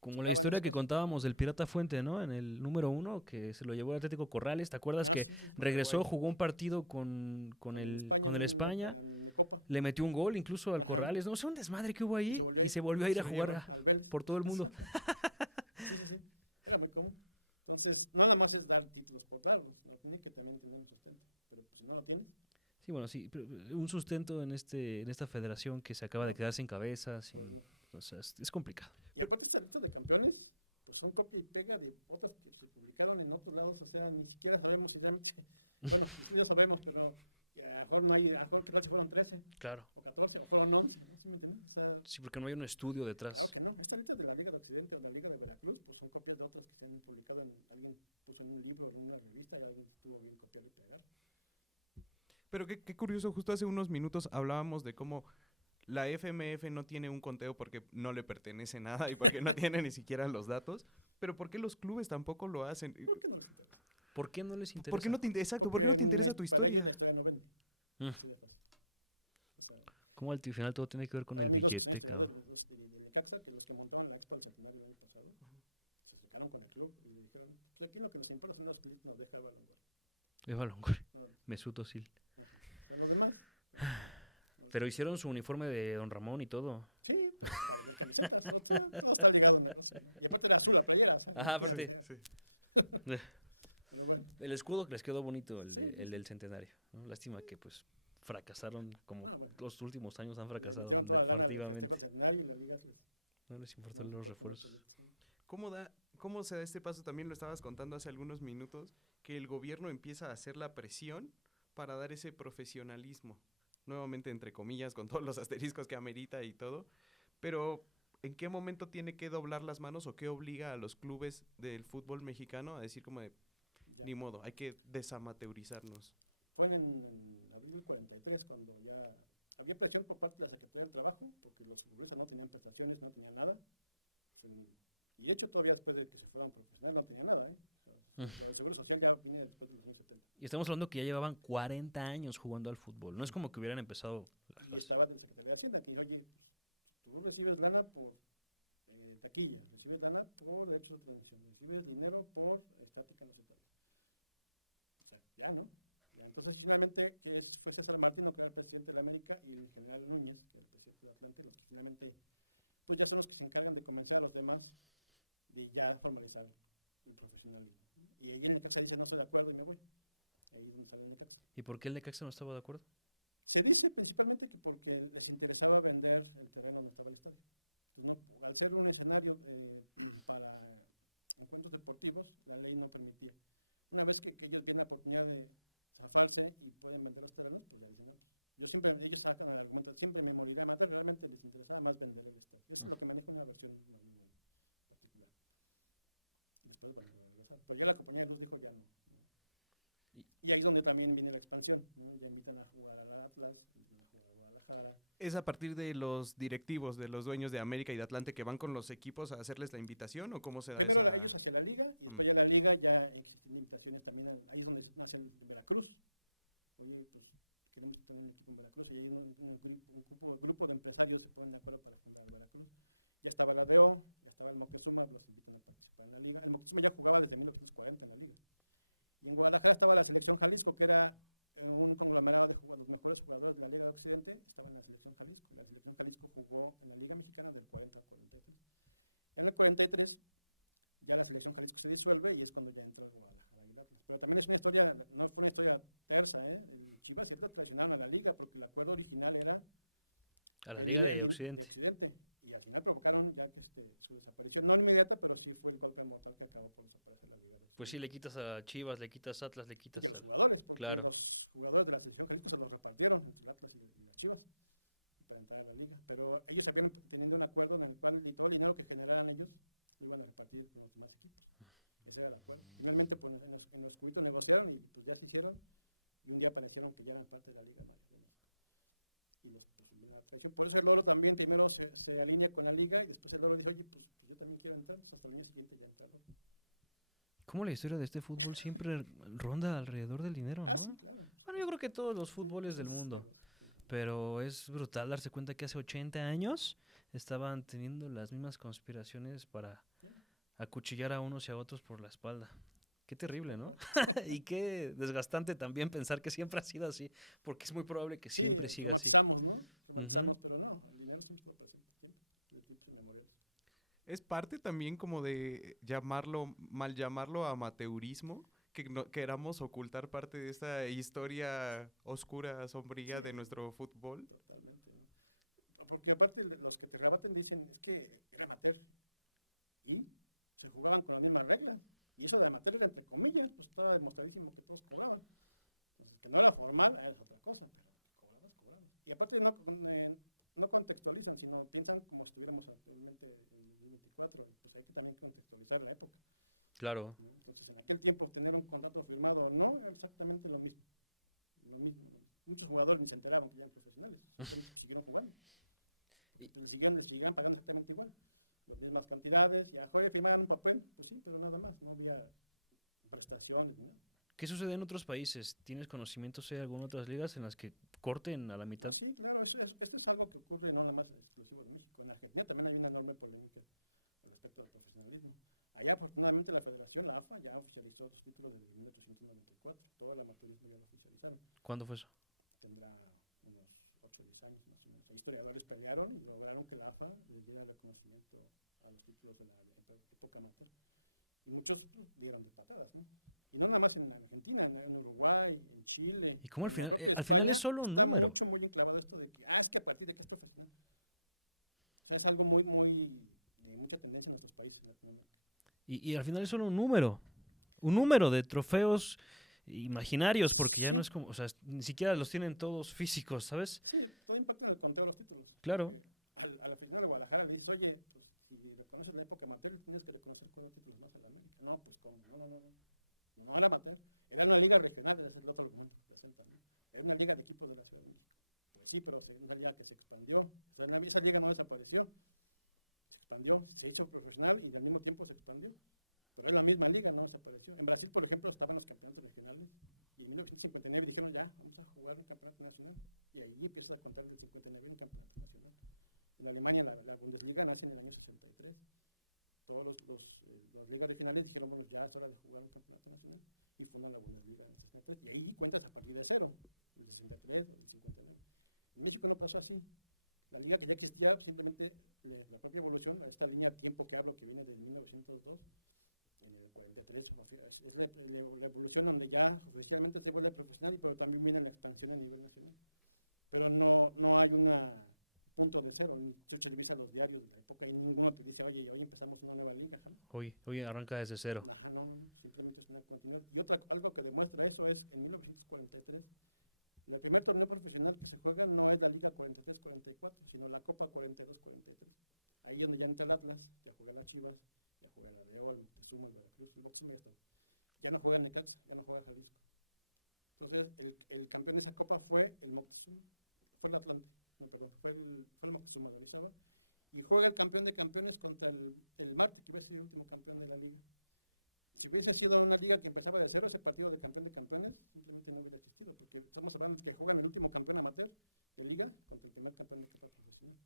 Como se la daban historia esos que casos. contábamos del Pirata Fuente, ¿no? En el número 1, que se lo llevó el Atlético Corrales. ¿Te acuerdas que Sí, sí, sí. regresó, Bueno, jugó un partido con el España, con el en España? de Copa. Le metió un gol incluso al Ajá. Corrales. No sé, un desmadre que hubo ahí. Y se volvió a ir a jugar al Vélez. por todo el mundo. Sí, sí, sí. Era muy común. Entonces, no nada más es dar títulos por darlos, ¿no? Tiene que también tener un sustento. Pero pues, si no lo tienes, Sí, bueno, sí. Pero un sustento en esta federación que se acaba de No, quedar sin cabezas. pues no. O sea, es complicado. Y aparte, estas listas de campeones, pues son copia y pega de otras que se publicaron en otros lados. O sea, ni siquiera sabemos si realmente. Bueno, sí lo sabemos, pero a lo mejor no hay. A lo mejor, ¿qué tal si fueron 13 Claro. o 14 o fueron 11? ¿No? ¿Sí me entiendes? O sea, Sí, porque no hay un estudio detrás. claro que no. Esta lista de la Liga de Occidente o de la Liga de Veracruz, pues son copias de otras que se han publicado alguien puso en un libro, en una revista, y alguien estuvo bien copiar y pegar. Pero qué curioso, justo hace unos minutos hablábamos de cómo la FMF no tiene un conteo porque no le pertenece nada y porque no tiene ni siquiera los datos, pero ¿por qué los clubes tampoco lo hacen? ¿Por qué no les interesa? ¿Por qué no les interesa? ¿Por qué no te interesa? Exacto, ¿por Porque qué no te interesa tu historia? para ellos la historia no vende. Mm. Así de fácil. O sea, ¿Cómo al final todo tiene que ver con el amigos que son billete, historiadores los del Necaxa, que los que montaban la Expo del Centenario el año pasado, se acercaron con el club y le dijeron, pues aquí lo que nos importa son los clips que nos deja Eva Longoria. Eva Longoria, No, Mesut Özil. o sea, los demás. no les Pero interesa. hicieron su uniforme de Don Ramón y todo. Sí, pero para vender camisetas, o sea, todo está ligado a un negocio, ¿no? Y aparte era azul la playera, o sea, Ajá, imagínate. aparte. Pero bueno, El escudo que les quedó bonito, Sí, sí, sí. del centenario, ¿no? Lástima que pues fracasaron como bueno. los últimos años han le fracasado. metieron toda la lana al definitivamente. festejo del Centenario y las ligas No les no importan les los importa en refuerzos. absoluto, sí. ¿Cómo se da este paso? También lo estabas contando hace algunos minutos, que el gobierno empieza a hacer la presión para dar ese profesionalismo. Nuevamente, entre comillas, con todos los asteriscos que amerita y todo. Pero, ¿en qué momento tiene que doblar las manos o qué obliga a los clubes del fútbol mexicano a decir como de, Ya. ni modo, hay que desamateurizarnos? Fue en abril del 43 cuando ya había presión por parte de la Secretaría del Trabajo, porque los futbolistas no tenían prestaciones, no tenían nada. Y de hecho todavía después de que se fueran profesionales no tenían nada. O sea, lo del Seguro Social ya viene después de los años 70. Y estamos hablando que ya llevaban 40 años jugando al fútbol. No es como que hubieran empezado. Y estaba de la Secretaría de Hacienda que dijo, oye, pues, tú recibes lana por taquilla, recibes lana por derechos de transmisión, recibes dinero por estática en los estadios. O sea, ya, ¿no? Ya, entonces, finalmente, fue César Martino, que era el presidente de la América, y el general Núñez, que era el presidente de Atlante, los que finalmente, pues ya son los que se encargan de convencer a los demás de ya formalizar el profesionalismo. Y ahí el Necaxa dice, no estoy de acuerdo y me voy. Ahí es donde sale el Necaxa. ¿Y por qué el Necaxa no estaba de acuerdo? Se dice principalmente que porque les interesaba vender el terreno donde estaba el estadio. Entonces, no, al ser un escenario para encuentros deportivos, la ley no permitía. Una vez que ellos vienen la oportunidad de zafarse y pueden vender los terrenos, pues ya dicen, no, pues, ellos sacan el argumento, siempre me moriré de matar, realmente les interesaba más vender el estadio. Eso es lo que maneja una versión muy particular. Y después, bueno, regresaron. Pero ya la compañía de luz dijo, ya no. Y ahí es donde también viene la expansión, ¿no? Ya invitan a jugar al Atlas, invitan a jugar a Guadalajara. ¿Es a partir de los directivos, de los dueños de América y de Atlante que van con los equipos a hacerles la invitación o cómo se da Primero esa- ellos hacia la liga y después ya la liga ya existen invitaciones también, ahí es donde nace el Veracruz. Oye, pues queremos tener un equipo en Veracruz y ahí un grupo de empresarios se ponen de acuerdo para fundar el Veracruz. Ya estaba la DO, ya estaba el Moctezuma, los invitan a participar en la liga. El Moctezuma ya jugaba desde 1940 en la liga. Y en Guadalajara estaba la selección Jalisco, que era un conglomerado de los mejores jugadores de la Liga de Occidente, estaba en la selección Jalisco. La selección Jalisco jugó en la Liga Mexicana del 40 al 43. En el 43 ya la selección Jalisco se disuelve y es cuando ya entra el Guadalajara y el Atlas. Pero también es una historia, no fue una historia tersa, ¿eh? El Chivas y Atlas traicionaron a la liga porque el acuerdo original era A la que Liga el de de Occidente. Occidente. Y al final provocaron ya que su desaparición, no inmediata, pero sí fue el golpe mortal que acabó por desaparecer la Liga de Occidente. Pues sí, le quitas a Chivas, le quitas a Atlas, le quitas Y a los jugadores, porque Claro. los jugadores de la selección Jalisco se los repartieron entre el Atlas y las Chivas. para entrar a la liga. Pero ellos habían tenido un acuerdo en el cual todo el dinero que generaran ellos lo iban a repartir con los demás equipos. Ese era el acuerdo. Finalmente, pues en los cubitos negociaron y pues ya se hicieron. Y un día aparecieron que ya eran parte de la Liga Mayor de México. Y pues, la tradición. Por eso el Loro también primero se alinea con la liga y después el Loro dice, oye, pues yo también quiero entrar. Entonces hasta el año siguiente ya entra el Loro. ¿Cómo la historia de este fútbol siempre ronda alrededor del dinero, ¿no? Sí, claro. Bueno, yo creo que todos los fútboles del mundo. Negocio. Pero es brutal darse cuenta que hace 80 años estaban teniendo las mismas conspiraciones para acuchillar a unos y a otros por la espalda. Qué terrible, ¿no? Y qué desgastante también pensar que siempre ha sido así, porque es muy probable que siempre siga romantizamos, así. ¿no? Romantizamos, pero no, el dinero siempre está presente, siempre, de tiempos inmemoriales. Es parte también como de mal llamarlo amateurismo, que queramos ocultar parte de esta historia oscura, sombría de nuestro fútbol. Totalmente, ¿no? Porque aparte los que te rebaten dicen, es que era amateur, y se jugaban con las mismas reglas. Y eso de amateur era entre comillas, pues estaba demostradísimo que todos cobraban. Entonces, que no era formal, es otra cosa, pero cobrabas. Y aparte no contextualizan, sino piensan como si estuviéramos actualmente en 2024, y pues hay que también contextualizar la época. Claro. ¿No? Entonces, en aquel tiempo tener un contrato firmado o no, era exactamente lo mismo. Lo mismo. Muchos jugadores ni se enteraban que ya eran profesionales, simplemente pues, siguieron jugando. Porque, pues, les siguieron pagando exactamente igual. Las mismas cantidades, y a joder, firmaban un papel, pues sí, pero nada más, no había prestaciones, ¿no? ¿Qué sucede en otros países? ¿Tienes conocimientos de algunas otras ligas en las que corten a la mitad? Sí, claro, esto es algo que ocurre no nada más exclusivo de México. En Argentina también hay una enorme polémica al respecto del profesionalismo. Allá, afortunadamente, la federación, la AFA, ya oficializó los títulos desde 1894. Todo el amateurismo ya lo oficializaron. ¿Cuándo fue eso? Tendrá unos 8 o 10 años más o menos. Hay historiadores pelearon y lograron que la AFA le diera reconocimiento a los títulos de la época amateur. Y muchos pues, dieron de patadas, ¿no? Y no nada más en Argentina, en Uruguay, en Chile, ¿Y cómo en al final, la propia al España, final es solo un está número? muy enclavado esto de que, es que a partir de que es profesional. O sea, es algo de mucha tendencia en nuestros países en Latinoamérica. Y al final es solo un número de trofeos imaginarios, porque ya no es como, o sea, ni siquiera los tienen todos físicos, ¿sabes? Sí, todo impacta en el conteo de los títulos. Claro. Al aficionado de Guadalajara le dices, oye, pues si reconoces la época amateur, tienes que reconocer 4 títulos más a la América. No, pues ¿cómo? No era amateur. Era una liga regional, ese es el otro argumento que presentan, ¿no? Era una liga de equipos de la Ciudad de México. Pues sí, pero es una liga que se expandió. O sea, esa liga no desapareció. Se expandió, se hizo profesional y al mismo tiempo se expandió. Pero es la misma liga, no desapareció. En Brasil, por ejemplo, estaban los campeonatos regionales y en 1959 dijeron ya, vamos a jugar un campeonato nacional. Y ahí empiezas a contar del 59 un campeonato nacional. En Alemania la Bundesliga nace en el año 63. Todas las ligas regionales dijeron, bueno, ya es hora de jugar un campeonato nacional y fundan la Bundesliga en el 63. Y ahí cuentas a partir de cero, del 63 o del 59. En México no pasó así. La liga que ya existía, simplemente la propia evolución, esta línea de tiempo que hablo, que viene desde 1902, en el 43, es la evolución donde ya oficialmente se vuelve profesional, pero también viene la expansión a nivel nacional. Pero no hay un punto de cero, ni se revisa los diarios de la época y ninguno te dice, oye, hoy empezamos una nueva liga, jamás. Hoy arranca desde cero. Ajá, no, simplemente es una continuidad. Y algo que demuestra eso es, en 1943, el primer torneo profesional que se juega no es la Liga 43-44, sino la Copa 42-43. Ahí es donde ya entra el Atlas, ya juega la Chivas, ya juega la ADO, el Moctezuma, el Veracruz, el Moctezuma ya está. Ya no juega el Necaxa, ya no juega Jalisco. Entonces, el campeón de esa copa fue el Moctezuma, fue el Atlante, fue el Moctezuma de Orizaba, y juega el campeón de campeones contra el Marte, que iba a ser el último campeón de la liga. Si hubiese sido una liga que empezaba de cero, ese partido de campeón de campeones simplemente no hubiera existido, porque estamos hablando de que juegan el último campeón amateur de liga contra el primer campeón de copa profesional.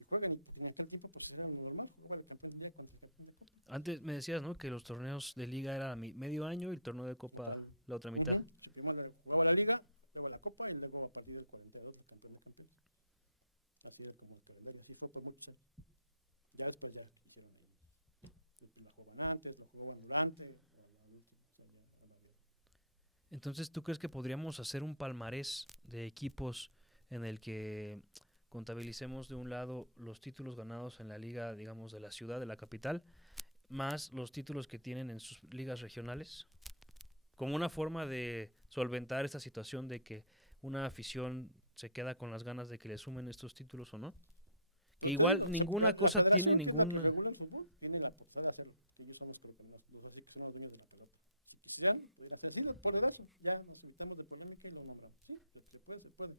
Y juegan, y porque en aquel tiempo pues era lo normal, jugaba el campeón de liga contra el campeón de copa. Antes me decías, ¿no?, que los torneos de liga era medio año y el torneo de copa la otra mitad. Primero jugaba la liga, luego la copa y luego a partir del 42 el campeón de campeones. Así era como el calendario, así fue por muchos años. Ya después ya hicieron ahí. Lo jugaban antes, lo jugaban durante, o al último, o sea, ya variado. Entonces, ¿tú crees que podríamos hacer un palmarés de equipos en el que contabilicemos de un lado los títulos ganados en la liga, digamos, de la ciudad, de la capital, más los títulos que tienen en sus ligas regionales? Como una forma de solventar esta situación de que una afición se queda con las ganas de que le sumen estos títulos o no. Pero te Igual digo, ninguna la cosa federación, tiene que es la que ninguna- regula el fútbol, tiene la potestad de hacerlo, que ellos son los, creo que los así que son los dueños de la pelota. Si quisieran, pudiera ser así, por dedazo, ya nos evitamos de polémica y lo nombramos. Sí, se puede, se puede.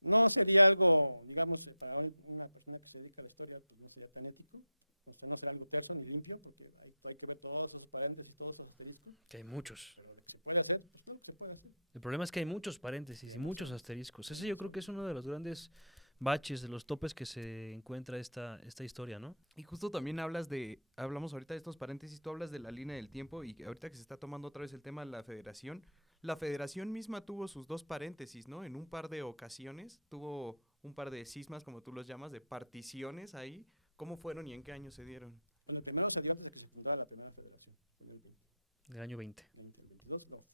No sería algo, digamos, para una persona que se dedica a la historia, pues no sería tan ético, o sea, no será algo terso ni limpio, porque hay que ver todos esos paréntesis, todos esos asteriscos, Que hay muchos. pero de que se puede hacer, pues claro que se puede hacer. El problema es que hay muchos paréntesis y muchos Demasiado. asteriscos. Ese yo creo que es uno de los grandes baches, de los topes que se encuentra esta historia, ¿no? Y justo también hablamos ahorita de estos paréntesis, tú hablas de la línea del tiempo y que ahorita que se está tomando otra vez el tema de la federación misma tuvo sus 2 paréntesis, ¿no? En un par de ocasiones tuvo un par de cismas, como tú los llamas, de particiones ahí. ¿Cómo fueron y en qué año se dieron? Bueno, el primero se dio antes de que se fundara la primera federación, fue en el 20. Del año 20. El 22, no,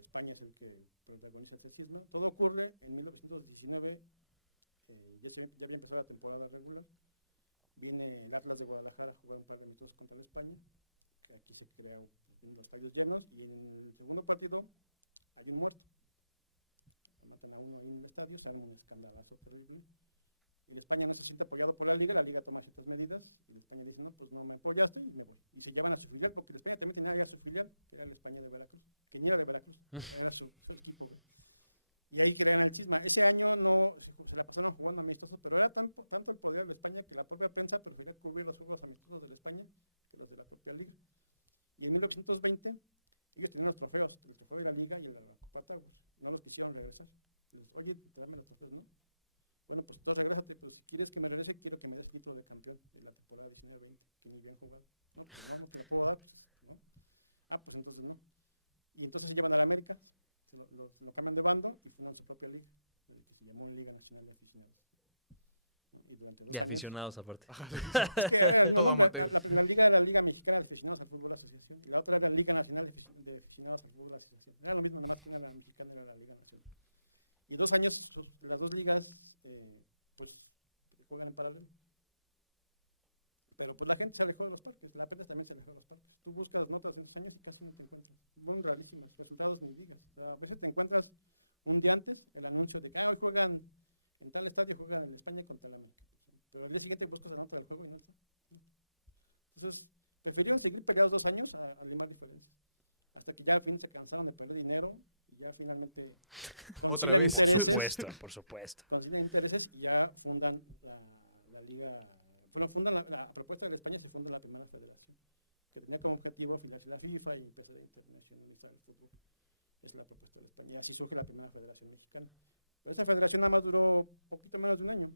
España es el que protagoniza este cisma. Todo ocurre en 1919, ya había empezado la temporada regular. Viene el Atlas de Guadalajara a jugar un par de amistosos contra la España, que aquí se crean los estadios llenos, y en el segundo partido hay un muerto. Matan a uno ahí en el estadio, se arma un escandalazo terrible. Y la España no se siente apoyado por la Liga toma ciertas medidas, y la España dice, no, pues no me apoyaste y me voy. Y se llevan a su filial, porque la España también tenía ya su filial, que era la España de Veracruz, que ni era de Veracruz, era su equipo, güey. Y ahí crean el cisma. Ese año no se la pasaron jugando amistosos, pero era tanto el poder de la España que la propia prensa prefería cubrir los juegos amistosos de la España que los de la propia Liga. Y en 1920, ellos tenían los trofeos, el trofeo de la Liga y el de la Copa Towers. No los quisieron regresar. Oye, tráeme los trofeos, ¿no? Bueno, pues entonces regrésate, pues si quieres que me regrese, quiero que me des el título de campeón de la temporada 19-20, que ni bien jugado. No, pues no te la puedo dar, pues no. Ah, pues entonces no. Y entonces se llevan a la América, lo cambian de bando y fundan su propia liga, que se llamó Liga Nacional de Aficionados. ¿No? Y durante 2 De años. aficionados aparte. Es que era el mismo Todo nombre. amateur. La liga era Liga Mexicana de Aficionados al Fútbol Asociación y la otra era Liga Nacional de Aficionados al Fútbol Asociación. Era lo mismo, nada más que una era mexicana y era la Liga Nacional. Y 2 años, las 2 ligas, pues, juegan en paralelo. Pero pues la gente se alejó de los parques, la prensa también se alejó de los parques. Tú buscas notas en esos años y casi no te encuentras. Fueron rarísimas, resultados ni digas. O sea, a veces te encuentras un día antes el anuncio de que hoy juegan, en tal estadio juegan el España contra el América. Pero el día siguiente buscas la nota del juego y no está. Entonces, prefirieron seguir peleados 2 años a limar diferencias. Hasta que ya al fin se cansaron de perder dinero y ya finalmente concilian vez. intereses. Por supuesto. Concilian intereses y ya fundan la liga. Bueno, fundan la propuesta de la España, se funda la primera federación, que tenía como objetivo afiliarse a la FIFA y empezar a internacionalizar el fútbol. Es la propuesta de la España. Y así surge la primera federación mexicana. Pero esta federación nada más duró poquito menos de un año.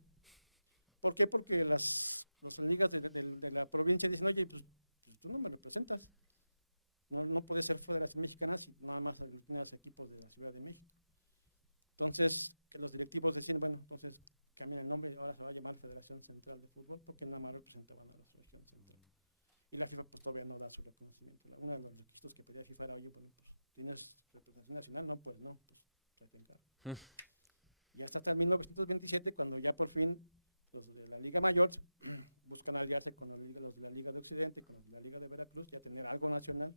¿Por qué? Porque las ligas de la provincia dicen, oye, pues tú no me representas. No puede ser federación mexicana si nada más aglutinas equipos de la Ciudad de México. Entonces, que los directivos decían, bueno, entonces cambian el nombre, ahora se va a llamar Federación Central de Fútbol, porque nada más representaban a la región central. Y la FIFA pues todavía no da su reconocimiento. Uno de los requisitos que pedía FIFA era, oye, bueno, pues ¿tienes representación nacional? No, pues ahí te encargo. Y hasta el 1927, cuando ya por fin los de la Liga Mayor buscan aliarse con los de la Liga de Occidente, con los de la Liga de Veracruz, ya tener algo nacional,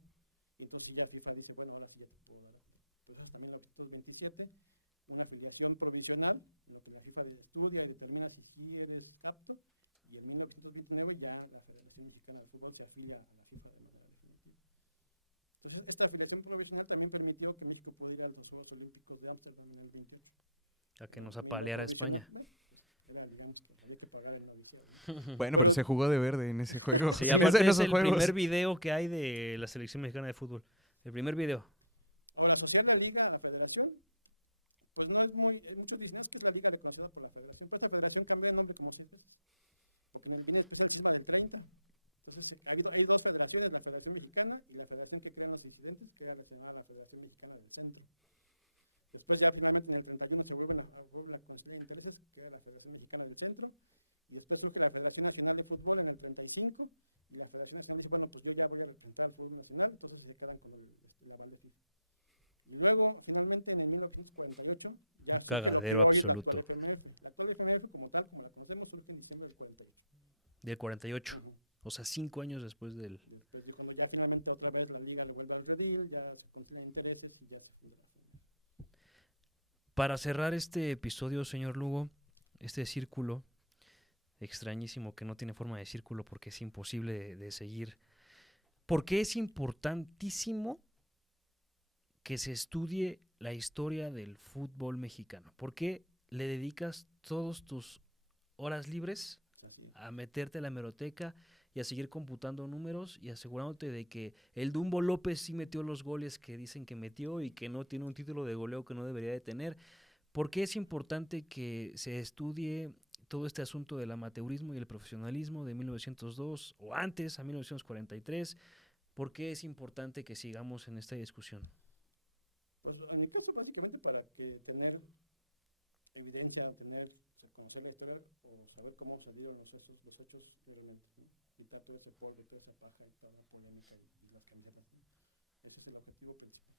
y entonces ya FIFA dice, bueno, ahora sí ya te puedo dar. Pues hasta 1927, una afiliación provisional, en lo que la FIFA estudia y determina si sí eres apto, y en 1929 ya la Federación Mexicana de Fútbol se afilia a la FIFA de manera definitiva. Entonces, esta afiliación provisional también permitió que México pudiera ir a los Juegos Olímpicos de Ámsterdam en el 28. A que Era nos miembro apaleara provisional. España. Bueno, pues, era, digamos que había que pagar el noviciado, ¿no? Bueno, Pero- pero se jugó de verde en ese juego. Sí, Sí, aparte en es esos el juegos. primer video que hay de la selección mexicana de fútbol. El primer video. Ahora, asociar la liga a la federación, pues no es muchos dicen, es que es la liga reconocida por la federación, pero esta federación cambió de nombre como 6 veces, porque viene después el cisma del 30. Entonces, hay 2 federaciones, la Federación Mexicana y la federación que crean los disidentes, que era se llamaba la Federación Mexicana del Centro. Después ya finalmente en el 31 se vuelven a conciliar intereses, que era la Federación Mexicana del Centro, y después surge la Federación Nacional de Fútbol en el 35, y la Federación Nacional dice, bueno, pues yo ya voy a representar al fútbol nacional, entonces se quedan con el aval de FIFA. Y luego, finalmente, en el 1948, ya surge lo que cagadero hoy es la absoluto. actual FMF. La actual FMF, como tal, como la conocemos, surge en diciembre del 48. Del 48. Ujú. O sea, 5 años después del... Después, cuando ya finalmente otra vez la liga le vuelve al redil, ya se concilian intereses y ya se funda la FMF. Para cerrar este episodio, señor Lugo, este círculo extrañísimo que no tiene forma de círculo porque es imposible de seguir, ¿por qué es importantísimo que se estudie la historia del fútbol mexicano? ¿Por qué le dedicas todas tus horas libres Así. a meterte a la hemeroteca y a seguir computando números y asegurándote de que el Dumbo López sí metió los goles que dicen que metió y que no tiene un título de goleo que no debería de tener? ¿Por qué es importante que se estudie todo este asunto del amateurismo y el profesionalismo de 1902 o antes, a 1943? ¿Por qué es importante que sigamos en esta discusión? Pues en mi caso, básicamente para que tener evidencia, conocer la historia o saber cómo salieron los hechos realmente, ¿no? Quitar todo ese polvo y toda esa paja y toda la polémica y las camisetas, ¿no? Ese es el objetivo principal,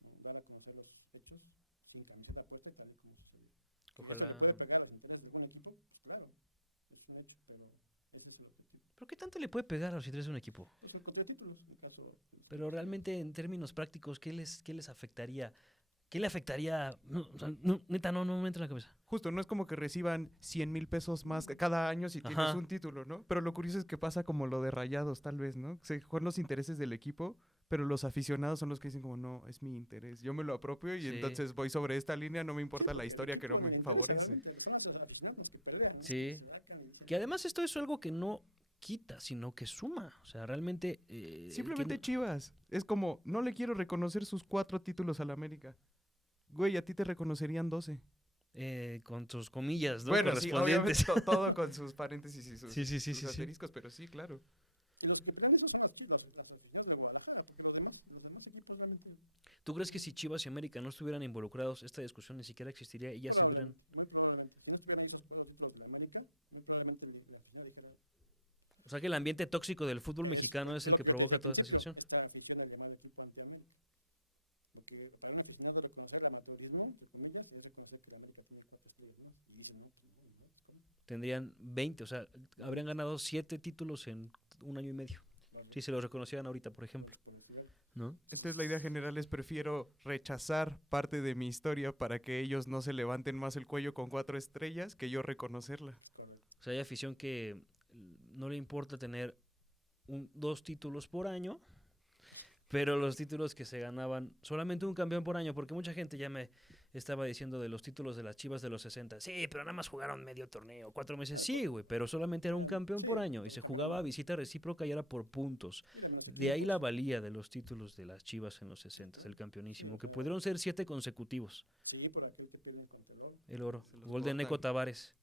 ¿no? Dar a conocer los hechos sin camiseta puesta y tal y como sucedió. Que eso le puede pegar a los intereses de algún equipo, pues claro, es un hecho, pero ese es el objetivo. ¿Pero qué tanto le puede pegar a los intereses de un equipo? Pues el conteo de títulos, en caso. Pero realmente en términos prácticos, ¿qué les afectaría? ¿Qué le afectaría? No, o sea, no, neta, no me entra en la cabeza. Justo, no es como que reciban 100,000 pesos más cada año si tienes un título, ¿no? Pero lo curioso es que pasa como lo de Rayados, tal vez, ¿no? Se juegan los intereses del equipo, pero los aficionados son los que dicen como, no, es mi interés, yo me lo apropio y entonces voy sobre esta línea, no me importa la historia que no me interesa realmente, son los aficionados los que pelean, ¿no? Sí. Que se sacan y dicen, que además esto es algo que no quita, sino que suma. O sea, realmente... simplemente Chivas. Es como, no le quiero reconocer sus 4 títulos al América. Güey, a ti te reconocerían 12. Con sus comillas, ¿no? Bueno, sí, obviamente todo con sus paréntesis y sus asteriscos, pero sí, claro. Y los que pelean eso son las aficionados de Guadalajara, porque los demás equipos realmente... ¿Tú crees que si Chivas y América no estuvieran involucrados, esta discusión ni siquiera existiría? Y ya probablemente, muy probablemente. Si no estuvieran ahí esos 4 títulos de la América, muy probablemente la afición dijera... O sea que el ambiente tóxico del fútbol mexicano es el lo que que te decía al provoca toda principio, esta esta afición al llamado equipo anti-América. Porque para un aficionado reconocer el amateurismo, entre comillas, es reconocer que la América tiene 4 estrellas más. Y dicen, no, pues no, ¿cómo? Tendrían 20, o sea, habrían ganado 7 títulos en un año y medio. Si se los reconocieran ahorita, por ejemplo. ¿No? Esa es la idea general, es prefiero rechazar parte de mi historia para que ellos no se levanten más el cuello con 4 estrellas que yo reconocerla. Es correcto. O sea, hay afición que no le importa tener 2 títulos por año, pero los títulos que se ganaban, solamente un campeón por año, porque mucha gente ya me estaba diciendo de los títulos de las Chivas de los 60. Sí, pero nada más jugaron medio torneo, 4 meses. Sí, güey, pero solamente era un campeón por año y se jugaba a visita recíproca y era por puntos. De ahí la valía de los títulos de las Chivas en los 60, el campeonísimo, que pudieron ser 7 consecutivos. Sí, por aquel que pierden contra el oro. El oro, gol de Neco Tavares.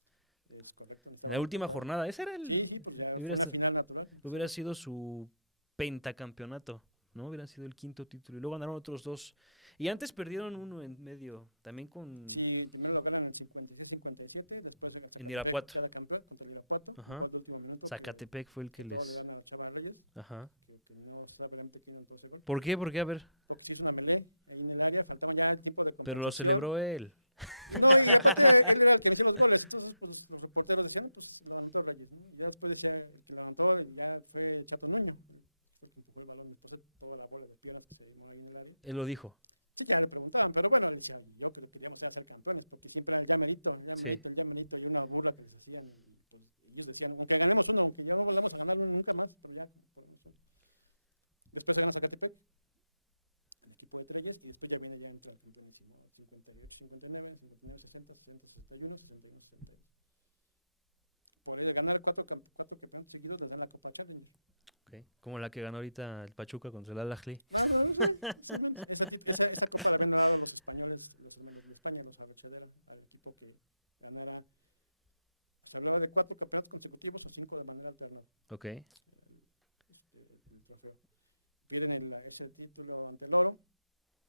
Es correcto. La última jornada, ese era el... Sí, pues ya fue una final natural. Hubiera sido su pentacampeonato, ¿no? Hubiera sido el 5º título. Y luego ganaron otros 2. Y antes perdieron uno en medio, también con... Sí, primero lo ganan en el 56-57, después Zacatepec queda campeón contra el Irapuato, gol de último minuto. Zacatepec fue el que todo le dan a Chava Reyes, Ajá. Que no sabe realmente quién anotó ese gol. ¿Por qué? A ver. Porque se hizo una melee ahí en el área, faltaban ya el tiempo de compensación. Pero lo celebró él. No, y aparte él era el que me hacía los goles, entonces pues los reporteros decían, pues lo anotó Reyes, ¿no? Y ya después decía, el que lo anotó ya fue Chato Nuño, fue el que empujó el balón después de toda la bola de piernas que se armó ahí en el área. Él lo dijo. Sí, ya le preguntaban, pero bueno, él decía, yo creo que queríamos ser campeones, porque siempre era el llamerito, y una burla que les hacían, y pues ellos decían, aunque ganemos uno, aunque ya no volvamos a ganar uno nunca más, pero ya, por eso. Después se gana Zacatepec, el equipo de Treyes, y después ya entra el campeonísimo, 58, 59, 59, 60, 60, 61, 61, 62. Por ganar 4 campeonatos seguidos les dan la Copa Challenger. Okay. Como la que ganó ahorita el Pachuca contra el Al-Ahly. No sé, esa copa la habían dado los españoles, los hermanos de España, los Arrechedera, al equipo que ganara. Se hablaba de 4 campeonatos consecutivos o 5 de manera alternada. Ok. El trofeo. Pierden ese título ante el Oro.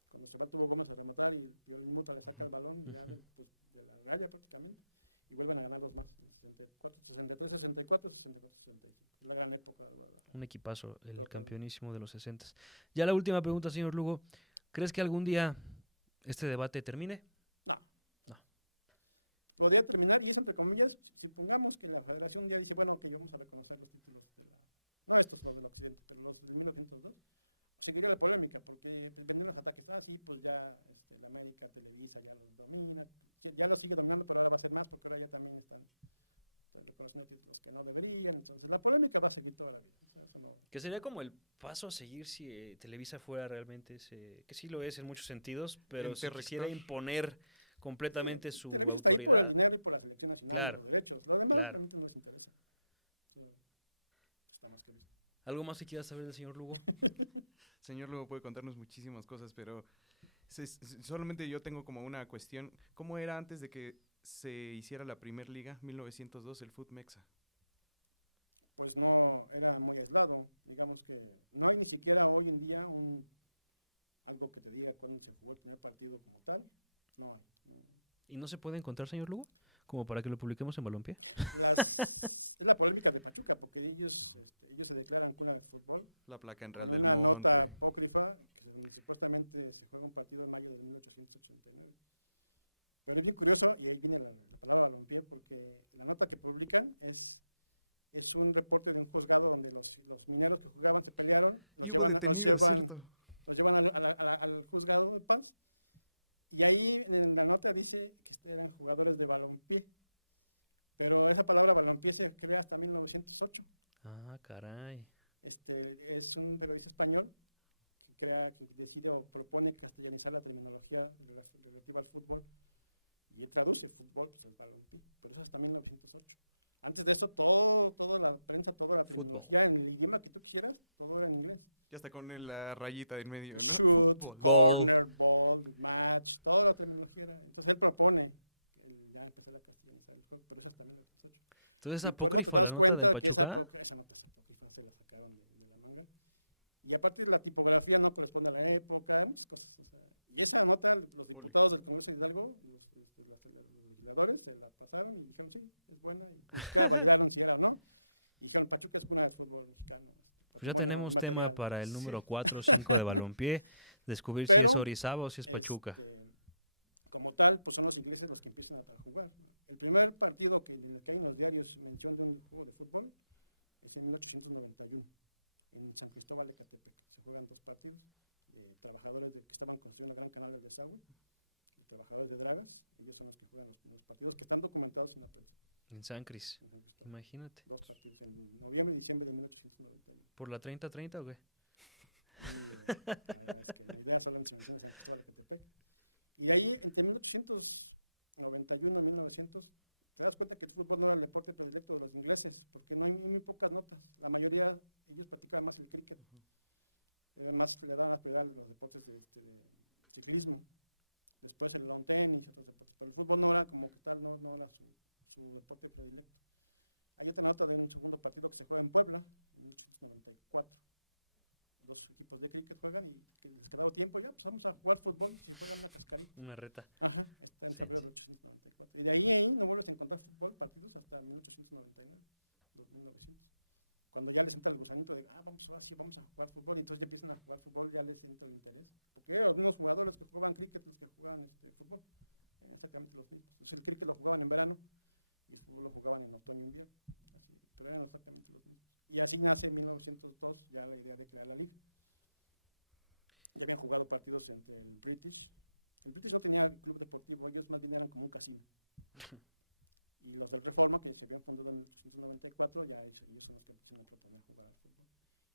Cuando se va el Tubo Gómez a rematar y Violín Muta le saca el balón ya de la raya prácticamente. Y vuelven a ganar 2 más, 64, 63, 64, 64, 65. Es la gran época de Guadalajara. Un equipazo, el campeonísimo de los 60. Ya la última pregunta, señor Lugo. ¿Crees que algún día este debate termine? No. Podría terminar, y es entre comillas, si pongamos que la federación un día dice, bueno, ok, vamos a reconocer los títulos de la... No estos, los del occidente, pero los del 1902. seguiría la polémica, porque pues, venden los ataques, sí, pues ya la América, Televisa ya los domina, ya los sigue dominando, pero ahora va a ser más, porque ahora ya también están reconociendo títulos que no deberían, entonces la polémica va a seguir toda la vida. O sea, eso no. Que sería como el paso a seguir si Televisa fuera realmente que sí lo es en muchos sentidos, pero si quisiera imponer completamente su Televisa está ahí por el autoridad. dinero y por la selección nacional, Claro. los derechos, lo demás Claro. realmente no les interesa. O sea, está más que visto. ¿Algo más que quieras saber del señor Lugo? Señor Lugo puede contarnos muchísimas cosas, pero solamente yo tengo como una cuestión. ¿Cómo era antes de que se hiciera la primer liga, 1902, el Foot Mexa? Pues no, era muy aislado. Digamos que no hay ni siquiera hoy en día algo que te diga cuándo se jugó el primer partido como tal. No hay. No. ¿Y no se puede encontrar, señor Lugo? Como para que lo publiquemos en Balompié. Es la polémica de Pachuca, porque ellos se declaran cuna de fútbol, La placa en con Real del una nota Monte. apócrifa, donde supuestamente se juega un partido en mayo de 1889. Pero es bien curioso, y ahí viene la palabra balompié, porque la nota que publican es un reporte de un juzgado donde los mineros que jugaban se pelearon, los Y hubo llevan detenidos, al juzgado de paz, y ahí en la nota dice que eran jugadores de balompié, pero esa palabra balompié se crea hasta 1908. Ah, caray. Es un periodista español que decide o propone castellanizar la terminología relativa al fútbol, y él traduce fútbol, pues es balompié, pero eso es hasta 1908. Antes de eso, toda la prensa, toda la terminología en el idioma que tú quisieras, todo era en inglés. Ya está con la rayita en medio, ¿no? Shoot, Fútbol. corner, ball, match, toda la terminología era. Entonces él propone ya empezar a castellanizar el juego, pero eso es hasta 1908. Entonces, Y por eso te apócrifa la das nota cuenta de que esa Pachuca. nota es apócrifa, se la sacaron de la manga. Y aparte la tipografía no corresponde a la época, muchas cosas. O sea, y esa nota, los diputados del Congreso de Hidalgo, los legisladores, se la pasaron y dijeron, sí, es buena. Y ni siquiera validaron si era o no. Y dijeron, Pachuca es cuna del fútbol mexicano. Pues ya patrimonio tenemos inmaterial. tema para el número Sí. 4 o 5 de Balompié. Descubrir Pero, si es Orizaba o si es Pachuca. Como tal, pues son los ingleses los que empiezan a jugar. El primer partido en el que hay en los diarios mención de un juego de fútbol es en 1891, en San Cristóbal de Ecatepec. Se juegan 2 partidos de trabajadores que estaban construyendo el Gran Canal del Desagüe, de trabajadores de dragas. Ellos son los que juegan los primeros partidos que están documentados en la prensa. En San Cris. En San Cristóbal. Imagínate. 2 partidos en noviembre y diciembre de 1891. ¿Por la 30-30 o qué? La verdad es que la idea solamente se menciona San Cristóbal de Ecatepec. Y de ahí, entre 1891 y 1900, te das cuenta que el fútbol no era el deporte predilecto de los ingleses, porque no hay muy pocas notas. La mayoría, ellos practicaban más el cricket. Le daban más prioridad a los deportes de ciclismo. Después el lawn tenis y otros deportes. Pero el fútbol no era como que tal, no era su deporte predilecto. Hay otra nota de un segundo partido que se juega en Puebla, en 1894. 2 equipos de cricket juegan y que les quedaba tiempo, ya pues vamos a jugar fútbol y se juegan una cascarita. Una reta. Ajá, está en febrero de 1894. Y de ahí no vuelves a encontrar fútbol, partidos hasta 1899, 1900. Cuando ya les entra el gusanito de, vamos a jugar fútbol, y entonces ya empiezan a jugar fútbol, ya les entra el interés. Porque eran los mismos jugadores que jugaban cricket los que jugaban fútbol, exactamente los mismos. Entonces el cricket lo jugaban en verano y el fútbol lo jugaban en otoño e invierno, así, pero eran exactamente los mismos. Y así nace en 1902 ya la idea de crear la liga. Ya habían jugado partidos entre el British. El British no tenía club deportivo, ellos más bien eran como un casino. Y los del Reforma, que se habían fundado en 1894, ya ellos son los que empiezan a proponer jugar al fútbol.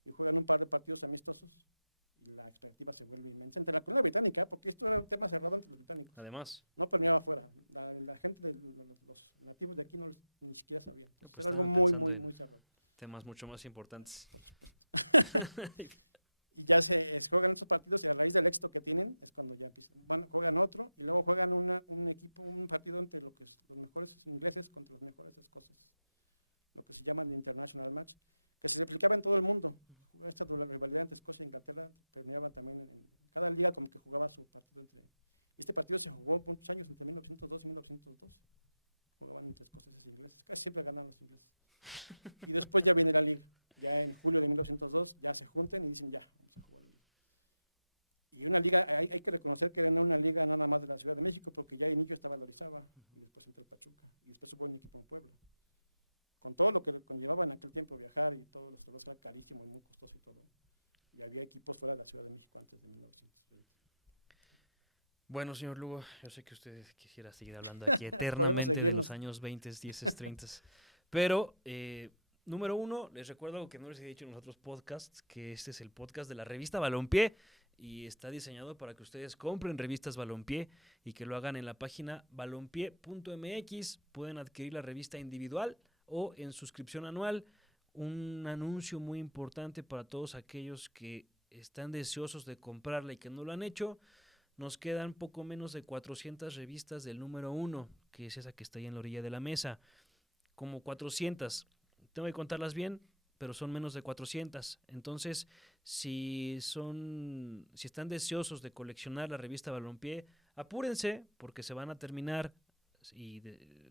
Y juegan un par de partidos amistosos y la expectativa se vuelve inmensa entre la colonia británica, porque esto era un tema cerrado entre los británicos. Además. No permeaba afuera. La gente de los nativos de aquí ni siquiera sabían. Pues Era algo estaban muy, pensando muy, en muy cerrado. temas mucho más importantes. Por supuesto. Y ya se juegan esos partidos y a raíz del éxito que tienen es cuando ya empiezan. Juegan otro y luego juegan un partido entre los mejores ingleses contra los mejores escoceses. Lo que se llama el International Match, que se replicaba en todo el mundo. Esta rivalidad entre Escocia e Inglaterra permeaba también en cada liga, como que jugaba su partido entre. Este partido se jugó muchos años, entre 1902 y 1912. Jugaban entre escoceses e ingleses. Casi siempre ganan los ingleses. Y después ya viene la liga. Ya en julio de 1902 ya se juntan y dicen ya, vamos a jugar la liga. Y una liga, hay que reconocer que era una liga no nada más de la Ciudad de México, porque ya de inicio estaba el Orizaba y después entró el Pachuca y después hubo un equipo en Puebla. Con todo lo que conllevaba en aquel tiempo viajar y todos los trabajos, era carísimo y muy costoso y todo. Y había equipos fuera de la Ciudad de México antes de 1920. Bueno, señor Lugo, yo sé que usted quisiera seguir hablando aquí eternamente de los años 20, 10, 30. Pero, número uno, les recuerdo algo que no les he dicho en los otros podcasts, que este es el podcast de la revista Balompié y está diseñado para que ustedes compren revistas Balompié y que lo hagan en la página balompié.mx. Pueden adquirir la revista individual o en suscripción anual. Un anuncio muy importante para todos aquellos que están deseosos de comprarla y que no lo han hecho. Nos quedan poco menos de 400 revistas del número 1, que es esa que está ahí en la orilla de la mesa. Como 400. Tengo que contarlas bien, pero son menos de 400. Entonces, si están deseosos de coleccionar la revista Balompié, apúrense porque se van a terminar y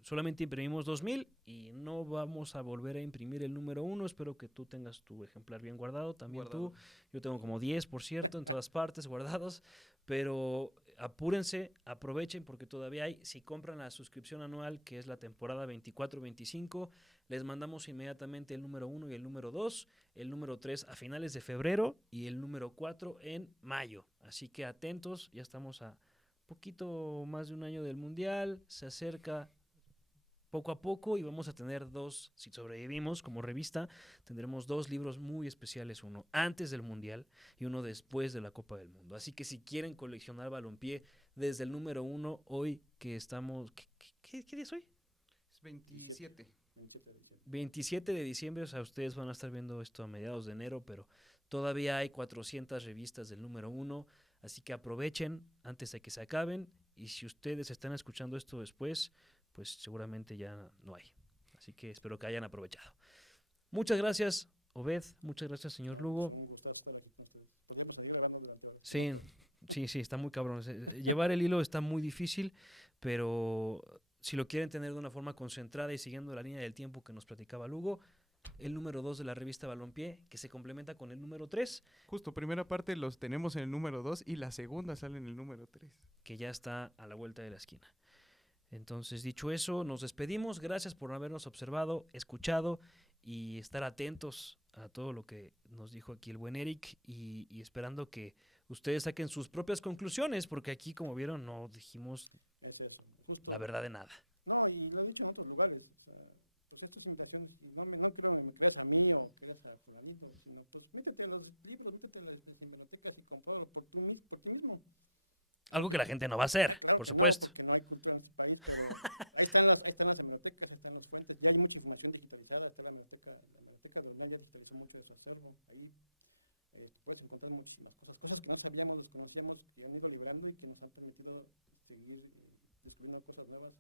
solamente imprimimos 2000 y no vamos a volver a imprimir el número 1. Espero que tú tengas tu ejemplar bien guardado, también tú. Yo tengo como 10, por cierto, en todas partes guardados, pero apúrense, aprovechen porque todavía hay. Si compran la suscripción anual, que es la temporada 24-25, les mandamos inmediatamente el número 1 y el número 2, el número 3 a finales de febrero y el número 4 en mayo. Así que atentos, ya estamos a poquito más de un año del Mundial, se acerca poco a poco y vamos a tener dos, si sobrevivimos como revista, tendremos 2 libros muy especiales, uno antes del Mundial y uno después de la Copa del Mundo. Así que si quieren coleccionar Balompié desde el número 1, hoy que estamos, ¿qué día es hoy? Es 27. 27 de diciembre. 27 de diciembre, o sea, ustedes van a estar viendo esto a mediados de enero, pero todavía hay 400 revistas del número 1, así que aprovechen antes de que se acaben y si ustedes están escuchando esto después, pues seguramente ya no hay. Así que espero que hayan aprovechado. Muchas gracias, Obed. Muchas gracias, señor Lugo. Es un gustazo estar aquí con ustedes. Podríamos seguir grabando durante horas. Sí, sí, está muy cabrón. Llevar el hilo está muy difícil, pero si lo quieren tener de una forma concentrada y siguiendo la línea del tiempo que nos platicaba Lugo, el número 2 de la revista Balompié, que se complementa con el número 3. Justo, primera parte los tenemos en el número 2 y la segunda sale en el número 3. Que ya está a la vuelta de la esquina. Entonces, dicho eso, nos despedimos. Gracias por habernos observado, escuchado y estar atentos a todo lo que nos dijo aquí el buen Eric y esperando que ustedes saquen sus propias conclusiones, porque aquí, como vieron, no dijimos es eso, justo la verdad de nada. No, y lo he dicho en otros lugares, o sea, pues estas invitaciones, y no creo que me creas a mí o creas a fulanito, sino pues métete a los libros, métete a las bibliotecas y compruébalo por ti mismo. Algo que la gente no va a hacer, claro por que supuesto. No, porque no hay cultura en este país, pero ahí están las hemerotecas, ahí están las fuentes, ya hay mucha información digitalizada, está la hemeroteca de la UNAM ya digitalizó mucho de su acervo, ahí puedes encontrar muchísimas cosas que no sabíamos, desconocíamos, que han ido liberando y que nos han permitido seguir descubriendo cosas nuevas.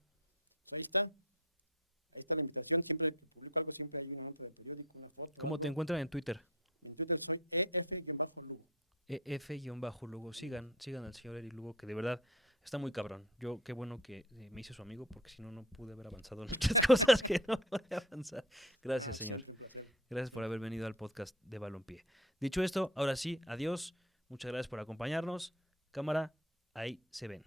Pues ahí está la invitación, siempre que publico algo siempre hay una nota de periódico, una foto. ¿Cómo algo. te encuentran en Twitter? En Twitter soy EF-Lugo. EF-Lugo. Sigan al señor Eric Lugo, que de verdad está muy cabrón. Yo, qué bueno que me hice su amigo, porque si no, no pude haber avanzado en muchas cosas que no pude avanzar. Gracias, señor. Siempre un placer. Gracias por haber venido al podcast de Balompié. Dicho esto, ahora sí, adiós. Muchas gracias por acompañarnos. Cámara, ahí se ven.